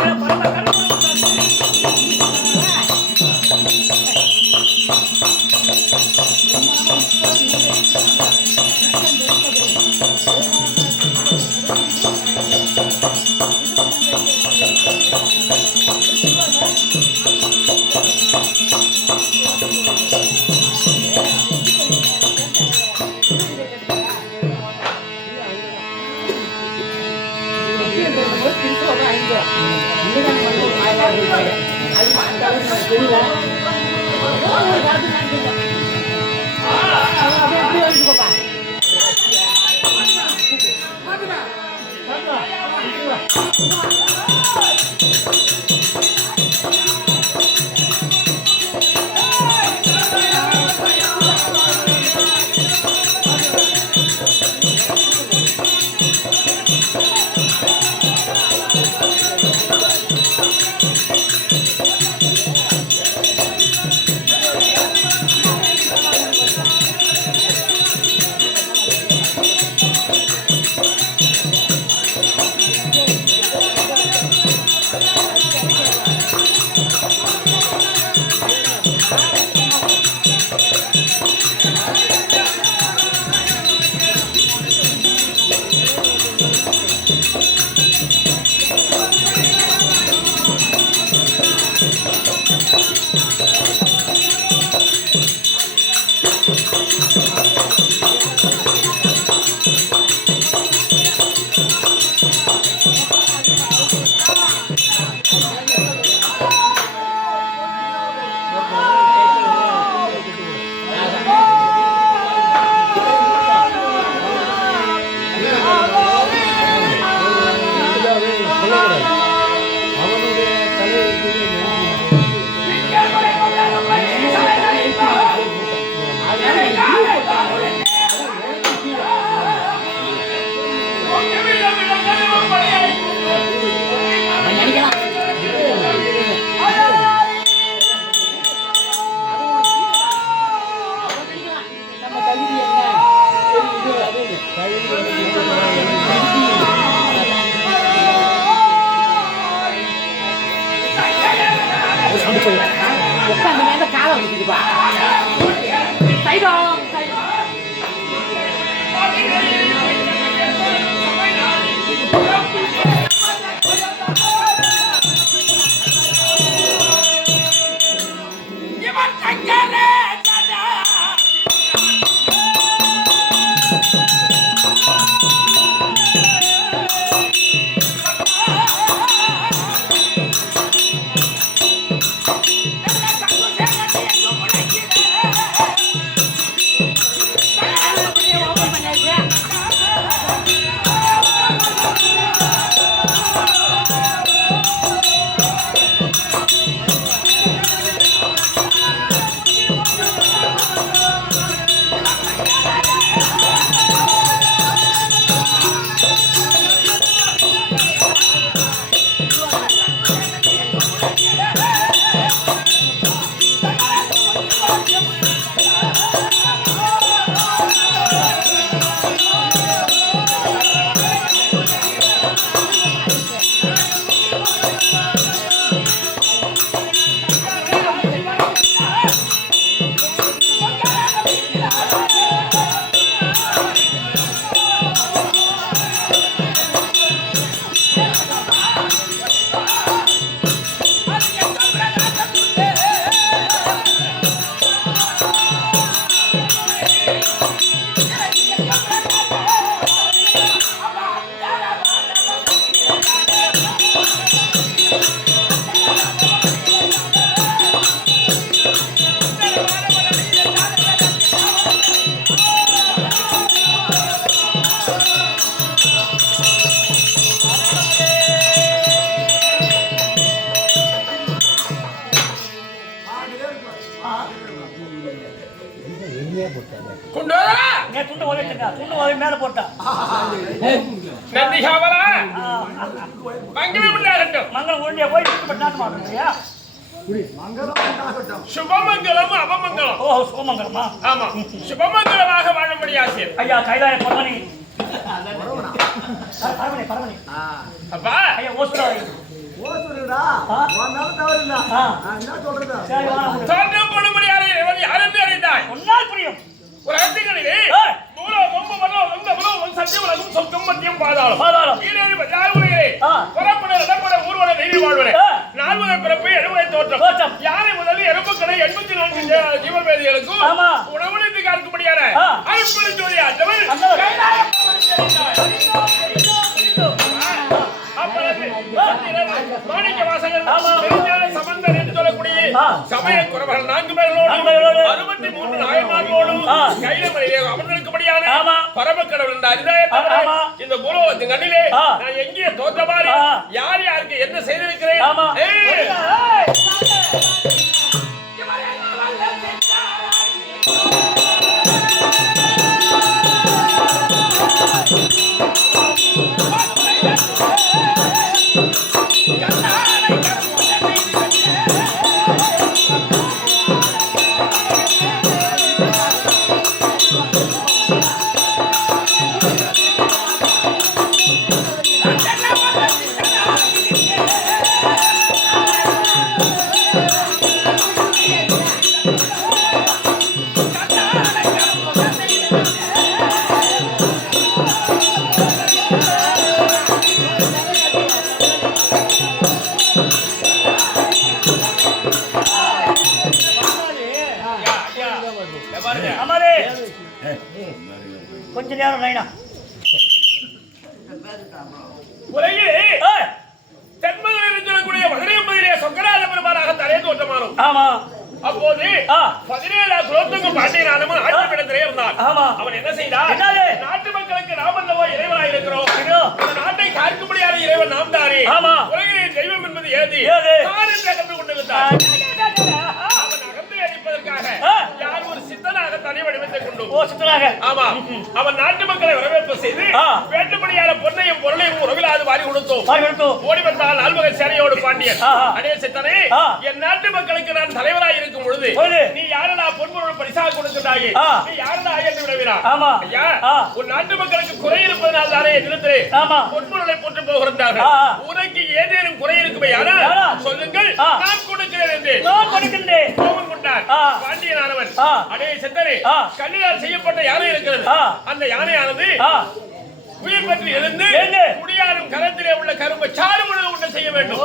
உட்காந்து காலம் வச்சுதுப்பா சைடம் மேல போட்டா மங்களம் ஒன்றிய போய் சுபமங்கலம் அபமங்கலம். ஓ சுபமங்கலமா? ஆமா, சுபமங்கலமாக வாழ முடியாது ஐயா. கைலாய பரமணி பரமணி அப்பா ஐயா ஓசுராய் தோற்றம் கொடுமுடியாரே யாரென்று அறிந்தாய்? ஒன்னால் புரியும். ஒரு அர்த்தங்களிலே மூலம் ரொம்ப மரம் வந்த உலகம் சத்திய உலகம் சொர்க்கம் மத்தியம் பாதாளம் ஈரேழு யார் உலகே புறப்பட நடப்பட ஊர்வல நெய்தி வாழ்வனே நால்வகை பிறப்பு எழுவகை தோற்றம் யாரை முதலில் எறும்பு கடை 84 ஜீவவேதிகளுக்கும் உணவளித்து காக்கும்படியான அருட்புரி ஜோதி ஆண்டவர் கைலாய அப்பறந்து மாணிக்க வாசகர் ஆமா. பெருஞ்சாலை சம்பந்தர் என்று சொல்லக்கூடிய சமய குறவர்கள் 4 பேர்களோடு 63 நாயன்மார்களோடு கைலமலையிலே அமர்ந்திருக்கும்படியான பரமக்கடவுள் என்ற அரிதாயத்தவரை இந்த பூலோகத்தின் கண்ணிலே நான் எங்கே தோற்ற மாதிரி யார் யாருக்கு என்ன செய்திருக்கிறேன் அம்மாவே கொஞ்ச நேரம் லைனா உலகிலே தென்மதுரையில் இருக்கக்கூடிய மதுரை சொக்கராஜ பெருமானாக தலை தோற்றமானோம். ஆமா. அப்போது 17 குலோத்துங்க பாண்டியனாலும் ஆட்சிப்பிடத்திலே இருந்தான். அவன் என்ன செய்தான்? நாட்டு மக்களுக்கு நாம் அல்லவோ இறைவனாக இருக்கிறோம். இந்த நாட்டை காக்கும்படியான இறைவன் நாம் தானே. உலகிலே தெய்வம் என்பது ஏது தான் என்று கண்டு கொண்டிருந்தான். அவன் அகந்தை அடிப்பதற்காக யார் ஒரு சித்தனாக தனி வடிவத்தைக் கொண்டு ஆமா அவன் நாட்டு மக்களை வரவேற்பு செய்து வேண்டுபடியான பொன்னையும் பொருளையும் உறவிலாது வாரி கொடுத்தோம். ஓடி வந்தால் ஆள்மகன் சேனையோடு பாண்டியன். அடே சித்தனே, என் நாட்டு மக்களுக்கு நான் தலைவராக இருக்கும் பொழுது நீ யாரடா பொன்பொருள் பரிசாக கொடுக்கிறாயே, நீ யாரடா என்று வினவினார். ஐயா, உன் நாட்டு மக்களுக்கு குறை இருப்பதனால் தானே என்னிடத்திலே பொன்பொருளை போட்டு போகிறார்கள். உனக்கு ஏதேனும் குறை இருக்குமே யாரா சொல்லுங்கள், நான் கொடுக்கிறேன் என்று கோபம் கொண்டார் பாண்டியனானவன். அடே சித்தனே, கல்லினால் செய்யப்பட்ட யானை இருக்கிறது. அந்த யானையானது உயிர் பற்றி எழுந்து குடியாரும் கரத்திலே உள்ள கரும்பு சாறு முழுவதும் உண்டு செய்ய வேண்டும்.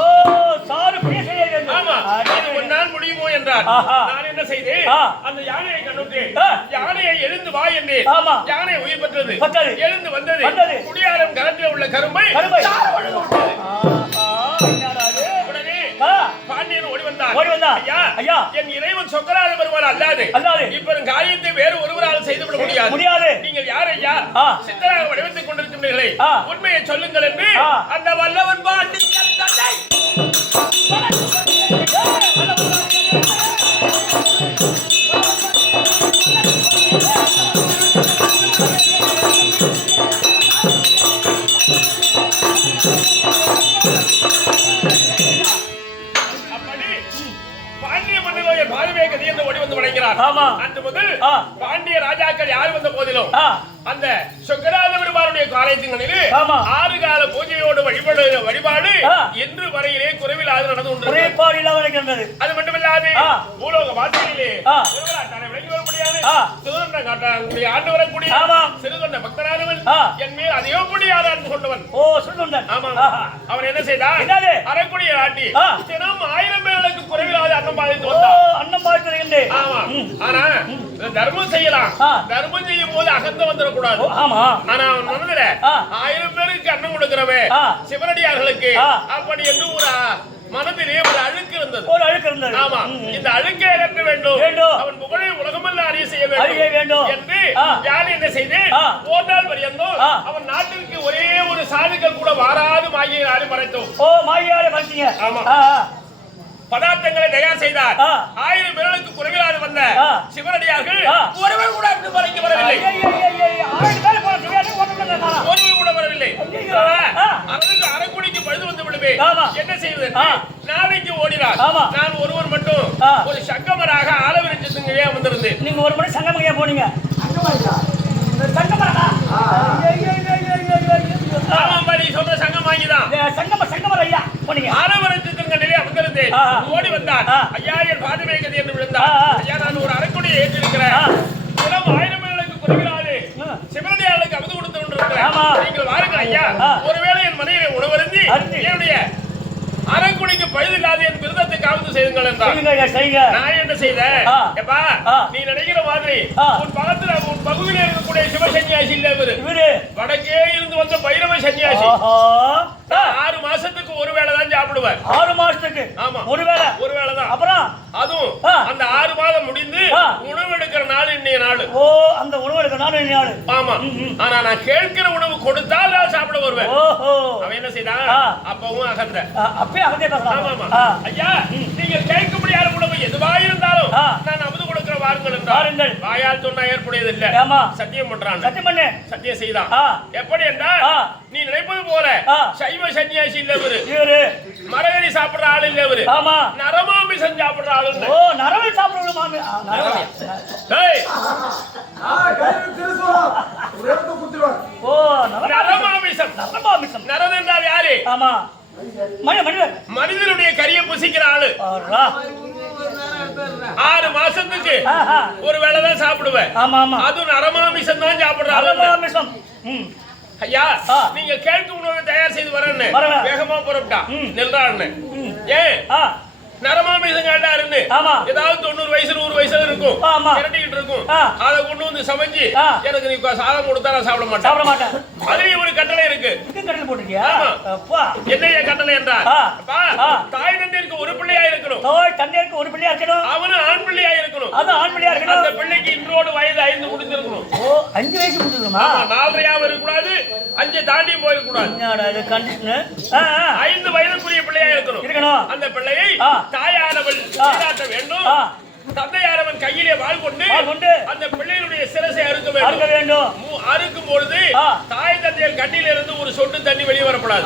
ஆமா, அது ஒன்னால் முடியுமோ என்றார். நான் என்ன செய்தேன்? அந்த யானையை கண்டுட்டேன். யானையை எழுந்து வா என்றேன். யானை உயிர் பெற்றது, எழுந்து வந்தது. குடியாரும் கரத்திலே உள்ள கரும்பை சாறு முழுவதும் விட்டது. உடனே பாண்டியன் ஓடி வந்தான். ஐயா, என் இறைவன் சொக்கராஜ பெருமாள் அல்லாது இப்ப காரியத்தை வேறு ஒருவரால் செய்துவிட முடியாது. நீங்கள் யார் ஐயா? சித்தராக வடிவத்துக் கொண்டிருக்கின்றீர்களே, உண்மையை சொல்லுங்கள் என்று அந்த வல்லவன் பாண்டியன் தந்தை அன்று முதல் பாண்டிய ராஜாக்கள் யார் வந்த போதிலும் அந்த சொக்கராஜ பெருமாளுடைய காலத்திலே 6 கால பூஜையோடு வழிபாடு இன்று வரையிலே குறைவில்லாது நடந்து கொண்டிருக்கிறது. அது மட்டுமில்லாது பூலோக வாசலிலே விளங்கி வரக்கூடியது சுதந்திரம் காட்டக்கூடிய ஆண்டு வரக்கூடிய சிறுகொண்ட பக்தரானவன் என் மேல் அதிகப்படியாக அன்பு கொண்டவன். அவன் என்ன செய்தான்? அரைக்குடிய ஆட்டி தினம் 1000 பேர்களுக்கு குறைவில்லாத அன்னம் பாதித்து வந்தான். ஆனா தர்மம் செய்யலாம். தர்மம் செய்யும் போது அகந்த வந்துடக்கூடாது. ஆனா அவன் மனதில 1000 பேருக்கு அன்னம் கொடுக்கிறவன் சிவனடியார்களுக்கு அப்படி என்று ஒரு மனதிலே ஒரு அழுக்கு இருந்தது. ஆமா, இந்த அழுக்கை அகற்ற வேண்டும். அவன் புகழை உலகமெல்லாம் அறிய செய்ய வேண்டும் என்று யார் என்ன செய்தேன்? ஒரு நாள் பரியந்தோ அவன் நாட்டிற்கு ஒரே ஒரு சாதுக்கள் கூட வாராது மாயியாரை மறைத்தோம். ஆமா, பதார்த்தங்களை தயார் செய்தார். 1000 பேர்களுக்கு குறைவில்லாது வந்த சிவனடியார்கள் ஒருவர் கூட மறைக்க வரவில்லை. ஒருவர் கூட வரவில்லை. அவருக்கு அரைக்குடிக்கு பழுது வந்து விடுவே. என்ன செய்வது? நாளைக்கு ஓடினார். நான் ஒருவர் மட்டும் ஒரு சங்கமராக ஆலவிருச்சத்துங்கவே வந்திருந்தேன். நீங்க ஒரு மணி சங்கமரையா போனீங்க. சொல்ற சங்கம் வாங்கிதான் சங்கமர் ஐயா போனீங்க. ஆலவிருச்சத்துங்கவே வந்திருந்தேன். ஓடி வந்தார். ஐயா, என் பாதுமை கதி என்று விழுந்தார். ஐயா, நான் ஒரு அரைக்குடியை ஏற்றிருக்கிறேன். 1000 பேர்களுக்கு குறைவில்லாது சிவனடியார்களுக்கு அமுது கொடுத்து கொண்டிருக்கிறேன். நீங்கள் வாருங்கள் ஐயா. ஒருவேளை என் மனைவியை உணவருந்தி என்னுடைய அரைக்குடிக்கு பழுதில்லாது என் விருதத்தை காவந்து செய்யுங்கள் என்றார். நான் என்ன செய்தேன்? நீ நினைக்கிற மாதிரி உன் பக்கத்துல உன் பகுதியில் இருக்கக்கூடிய சிவ சன்னியாசி இல்ல, வடக்கே இருந்து வந்த பைரவ சன்னியாசி. 6 மாசத்துக்கு ஒரு வேளை தான் சாப்பிடுவார். சாப்பிடுவேன் 6 மாசத்துக்கு ஆமா ஒருவேளை தான் அப்புறம் அதுவும் அந்த 6 மாதம் முடிந்து உணவு எடுக்கிற நாள் இன்னைய நாள் ஓ அந்த உணவு எடுக்கிற நாள் இன்னைய நாள் ஆமா ஆனா நான் கேட்கிற உணவு கொடுத்தால் நான் சாப்பிட வருவேன் ஓஹோ அவன் என்ன செய்தான் அப்பவும் அகந்த அப்பவே அகந்தே பேசலாம் ஆமா ஐயா நீங்க கேட்க முடியாத உணவு எதுவா இருந்தாலும் நான் அமுது கொடுக்கிற வாருங்கள் என்றால் வாயால் சொன்னா ஏற்புடையது இல்ல சத்தியம் பண்றான் சத்தியம் பண்ணு சத்தியம் செய்தான் எப்படி என்றால் நீ நினைப்பது போல சைவ சன்னியாசி இல்ல இவரு மரகரி சாப்பிடுற ஆள் இல்ல இவரு ஆமா நரமாமிசம் சாப்பிடுற ஆளு ஓ நரவை சாப்பிடுற மாமி ஓ நரமாமிசம் நரமாமிசம் நரன் என்றால் யாரு ஆமா மனிதனுடைய கரியை புசிக்கிற ஆளு 6 மாசத்துக்கு ஒரு வேளை தான் சாப்பிடுவேன் அதுவும் நரமாமிசம் தான் சாப்பிடுற ஐயா நீங்க கேட்கும் உணவை தயார் செய்து வரேன்னு வேகமா புறப்பட்டா நெல்றான்னு ஏன் நரமாமிசம் கேட்டாருன்னு ஏதாவது 90 வயசு 100 வயசு இருக்கும் திரட்டிக்கிட்டு இருக்கும் அதை கொண்டு வந்து சமைஞ்சு எனக்கு நீ சாதம் கொடுத்தா நான் சாப்பிட மாட்டேன் அதுலயும் ஒரு கட்டளை இருக்கு என்னைய கட்டளை என்றால் தாய் தந்தைக்கு ஒரு பிள்ளையா இருக்கணும் அவனும் ஆண் பிள்ளையா இருக்கணும் அந்த பிள்ளைக்கு இன்றோடு வயது 5 முடிஞ்சிருக்கணும் 5 வயசு முடிஞ்சிருக்கணும் 4 இருக்கக்கூடாது 5 தாண்டி போயிருக்கூடாது 5 வயதுக்குரிய பிள்ளையா இருக்கணும் அந்த பிள்ளையை தாயானவள் சீராட்ட வேண்டும் தந்தையானவன் கையிலே வாள் கொண்டு அந்த பிள்ளைகளுடைய சிரசை அறுக்க வேண்டும் அறுக்கும் பொழுது தாய் தந்தையர் கண்ணில இருந்து ஒரு சொட்டு தண்ணி வெளியே வரக்கூடாது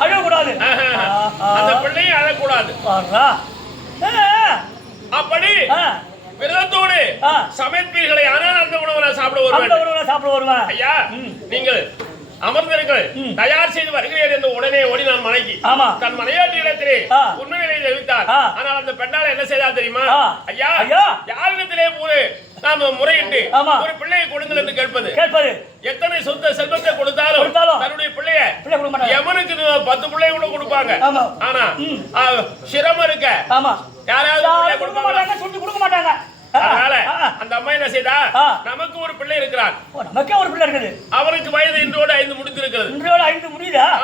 அந்த பிள்ளையும் அழக்கூடாது அப்படி விரதத்தோடு சமைப்பீர்களை ஆனால் அந்த உணவை நான் சாப்பிட வருவேன் ஐயா நீங்கள் அமர்ந்திருங்கள் தயார் செய்து வருகிறேன் என்று உடனே ஓடி நான் மனைவி தன் மனையாட்டி இடத்திலே உண்மை நிலையை தெரிவித்தார் ஆனால் அந்த பெண்ணால் என்ன செய்தால் தெரியுமா ஐயா யாரிடத்திலே நாம முறையிட்டு ஒரு பிள்ளையை கொடுங்கள் என்று கேட்பது எத்தனை சொந்த செல்வத்தை கொடுத்தாலும் தன்னுடைய பிள்ளைய எவனுக்கு 10 பிள்ளைய கூட கொடுப்பாங்க ஆனா சிரமம் இருக்க யாராவது கொடுக்க மாட்டாங்க அதனால அந்த அம்மா என்ன செய்தா நமக்கு ஒரு பிள்ளை இருக்கிறான் அவனுக்கு வயது இன்றோடு 5 முடிந்திருக்கிறது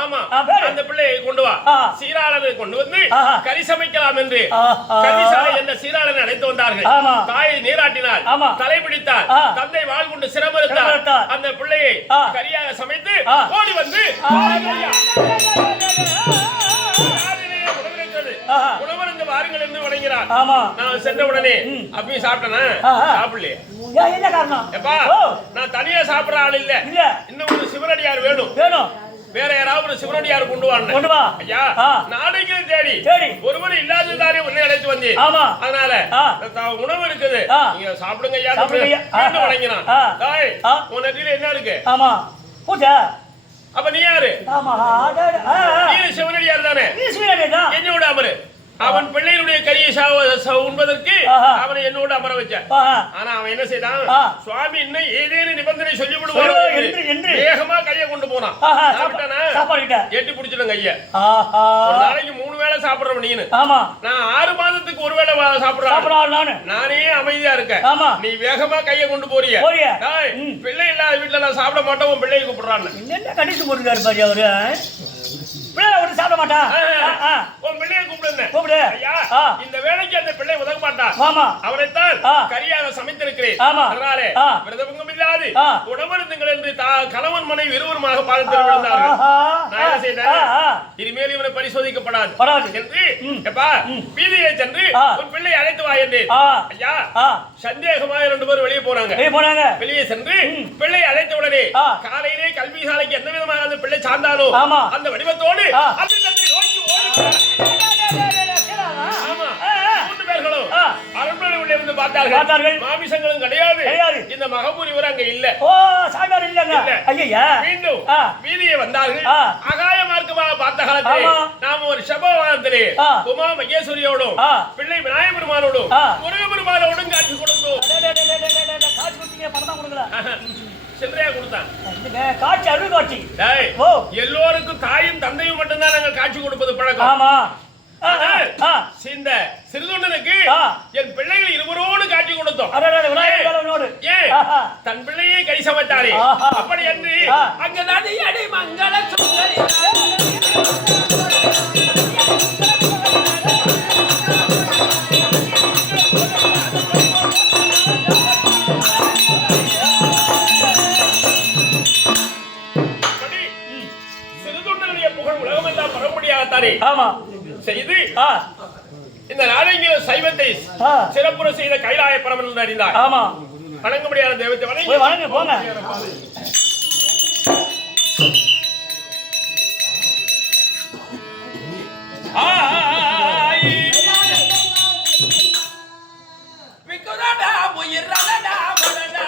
ஆமா அந்த பிள்ளையை கொண்டு வா சீராளனை கொண்டு வந்து கறி சமைக்கலாம் என்று கரிசாலை என்ற சீராளனை அழைத்து வந்தார்கள் தாயை நீராட்டினார் தலை பிடித்தார் தந்தை வாழ் கொண்டு சிரமறுத்தார் அந்த பிள்ளையை கரியாக சமைத்து ஓடி வந்து உணவருந்து வாருங்கள் என்று வணங்கினார் நான் சென்ற உடனே அப்பயும் சாப்பிட்டேனா சாப்பிடலையே நான் தனியா சாப்பிடுற ஆள் இல்ல இன்னும் ஒரு சிவனடியார் வேணும் வேற யாராவது ஒரு சிவனடியார் கொண்டு வா ஐயா நாளைக்கு தேடி ஒருவர் இல்லாததானே உன்னை அழைத்து வந்தேன் அதனால உணவு இருக்குது நீங்க சாப்பிடுங்க ஐயா வணங்கினான் உன் நெற்றியில என்ன இருக்கு அப்ப நீ யாரு நீ சிவனடியார் தானே என்னோட அமரு அவன் பிள்ளைகளுடைய கரியை உண்பதற்கு அவனை என்னோடு அமர வச்சான் ஆனா அவன் என்ன செய்தான் சுவாமி இன்னும் ஏதேனும் நிபந்தனை சொல்லி விடுவாரோ என்று வேகமா கையை கொண்டு போனான் எட்டி பிடிச்சிடும் கைய ஒரு நாளைக்கு 3 வேளை சாப்பிடுறவன் நீனு நான் 6 மாதத்துக்கு ஒரு வேளை சாப்பிடுறேன் நானே அமைதியா இருக்கேன் நீ வேகமா கையை கொண்டு போறிய பிள்ளை இல்லாத வீட்டுல நான் சாப்பிட மாட்டேன் உன் பிள்ளையை கூப்பிடுறான்னு என்ன கண்டிச்சு போட்டுருக்காரு பாரு அவரு பிள்ளை ஒரு சாப்பிட மாட்டான் உன் பிள்ளையை கூப்பிடு ஐயா இந்த வேலைக்கு அந்த பிள்ளை உதவ மாட்டான் அவரைத்தான் கரியாக சமைத்திருக்கிறேன் அதனால விரதபங்கம் இல்லாது உணவருந்துங்கள் என்று கணவன் மனைவி இருவருமாக பாதத்தில் விழுந்தார்கள் நான் என்ன செய்தேன் இனிமேல் இவனை பரிசோதிக்கப்படாது என்று வீதியை சென்று உன் பிள்ளை அழைத்து வா என்றேன் ஐயா சந்தேகமாக 2 பேர் வெளியே போனாங்க வெளியே சென்று பிள்ளை அழைத்த உடனே காலையிலே கல்வி சாலைக்கு எந்த விதமாக அந்த பிள்ளை சார்ந்தானோ அந்த வடிவத்தோடு மாமிசங்களும் கிடையாது இந்த மகபூரிவர் அங்க இல்ல மீண்டும் வீதியை வந்தார்கள் ஆகாய மார்க்கமாக பார்த்த காலத்திலே நாம ஒரு சபவானத்திலே உமா மகேஸ்வரியோடும் பிள்ளை விநாயக பெருமானோடும் முருக பெருமானோடும் காட்சி கொடுத்தோம் சில்லறையா கொடுத்தான் காட்சி அருள் காட்சி எல்லோருக்கும் தாயும் தந்தையும் மட்டும்தான் நாங்கள் காட்சி கொடுப்பது பழக்கம் இந்த சிறுதொண்டனுக்கு என் பிள்ளைகள் இருவரோடு காட்சி கொடுத்தோம் தன் பிள்ளையை கை சமைத்தாரே அப்படி என்று அங்க நதி அடி மங்கள சுந்தரி யாகத்தானே ஆமா செய்து ஆ இந்த நாடெங்கிலும் சைவத்தை ஆ. சிறப்புற செய்த கைலாய பரமன் என்று அறிந்தார். ஆமா வணங்க முடியாத தெய்வத்தை வணங்கி போய் வணங்க போங்க. விக்குதடா உயிரடா மனடா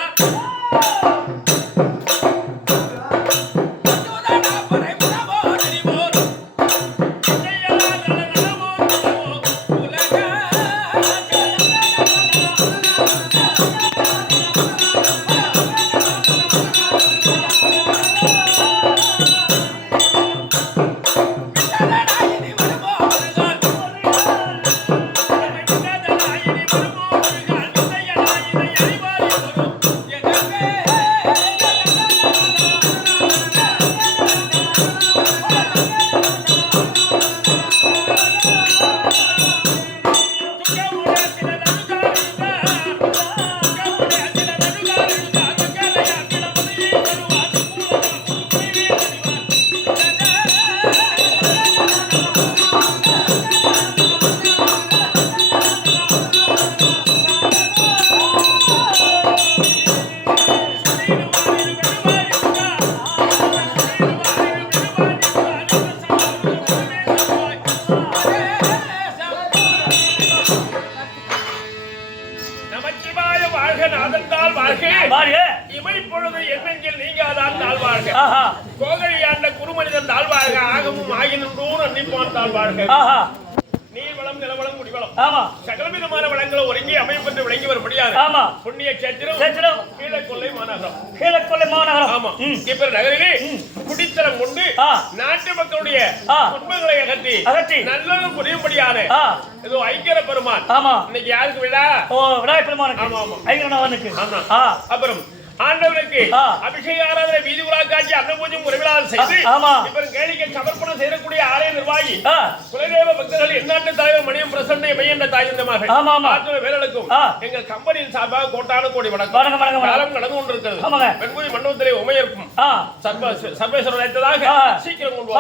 இமைப்பொழுது எண்ணெங்கில் நீங்காதான் தாழ்வாழ்க. கோகழியாண்ட குருமனிதன் தாழ்வாழ்க. ஆகமும் ஆகினூர் அன்னிப்பான் தாழ்வாழ்க. நீர்வளம் நிலவளம் குடிவளம் சகலவிதமான வளங்களை ஒருங்கி அமைப்பென்று விளங்கி வரும்படியாக புண்ணிய சேத்திரம் கீழக்கொல்லை மாநகரம். ஆமா இப்ப நகரிலே குடித்தரம் கொண்டு நாட்டு மக்களுடைய துன்பங்களை அகற்றி நல்லது புரியும்படியான ஏதோ ஐக்கிய பெருமான் இன்னைக்கு யாருக்கு விழா? விநாயகர் பெருமானுக்கு. ஆமா ஆமா ஐக்கியநாதனுக்கு. அப்புறம் ஆண்டவனுக்கு அபிஷேக ஆராதனை வீதி உலா காட்சி அன்னபூஜை முறைகளால் செய்து இவர் கேளிக்கை சமர்ப்பணம் செய்யக்கூடிய ஆலய நிர்வாகி குலதேவ பக்தர்கள் எந்நாட்டு தலைவர் மணியம் பிரசன்னை மையண்ட தாய்ந்தமாக வேலைக்கும் எங்கள் கம்பெனியின் சார்பாக கோட்டான கோடி வணக்கம். காலம் நடந்து கொண்டிருக்கிறது. பெண்குடி மண்டபத்திலே உமையர்க்கும் சர்வேஸ்வரர் அழைத்ததாக சீக்கிரம் கொண்டு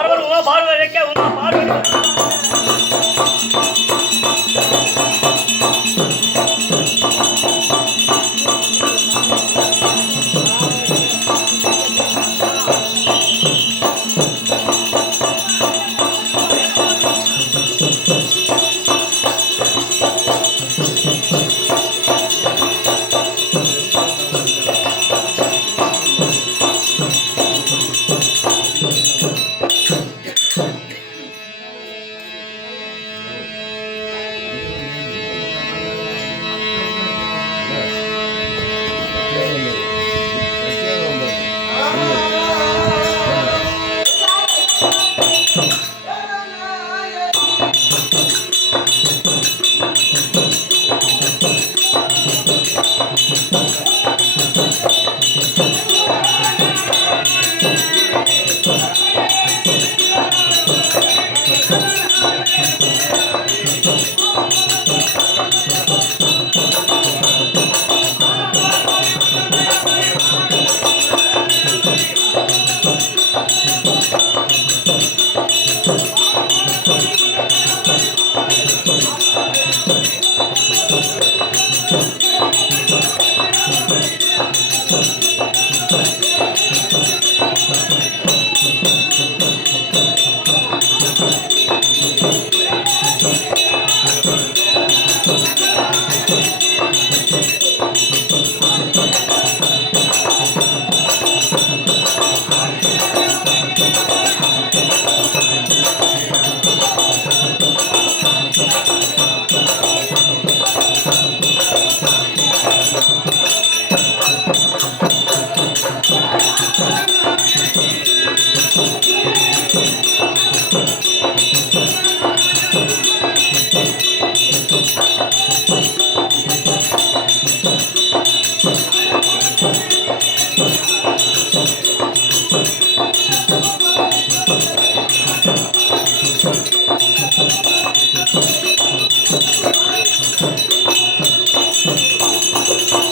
Thank you.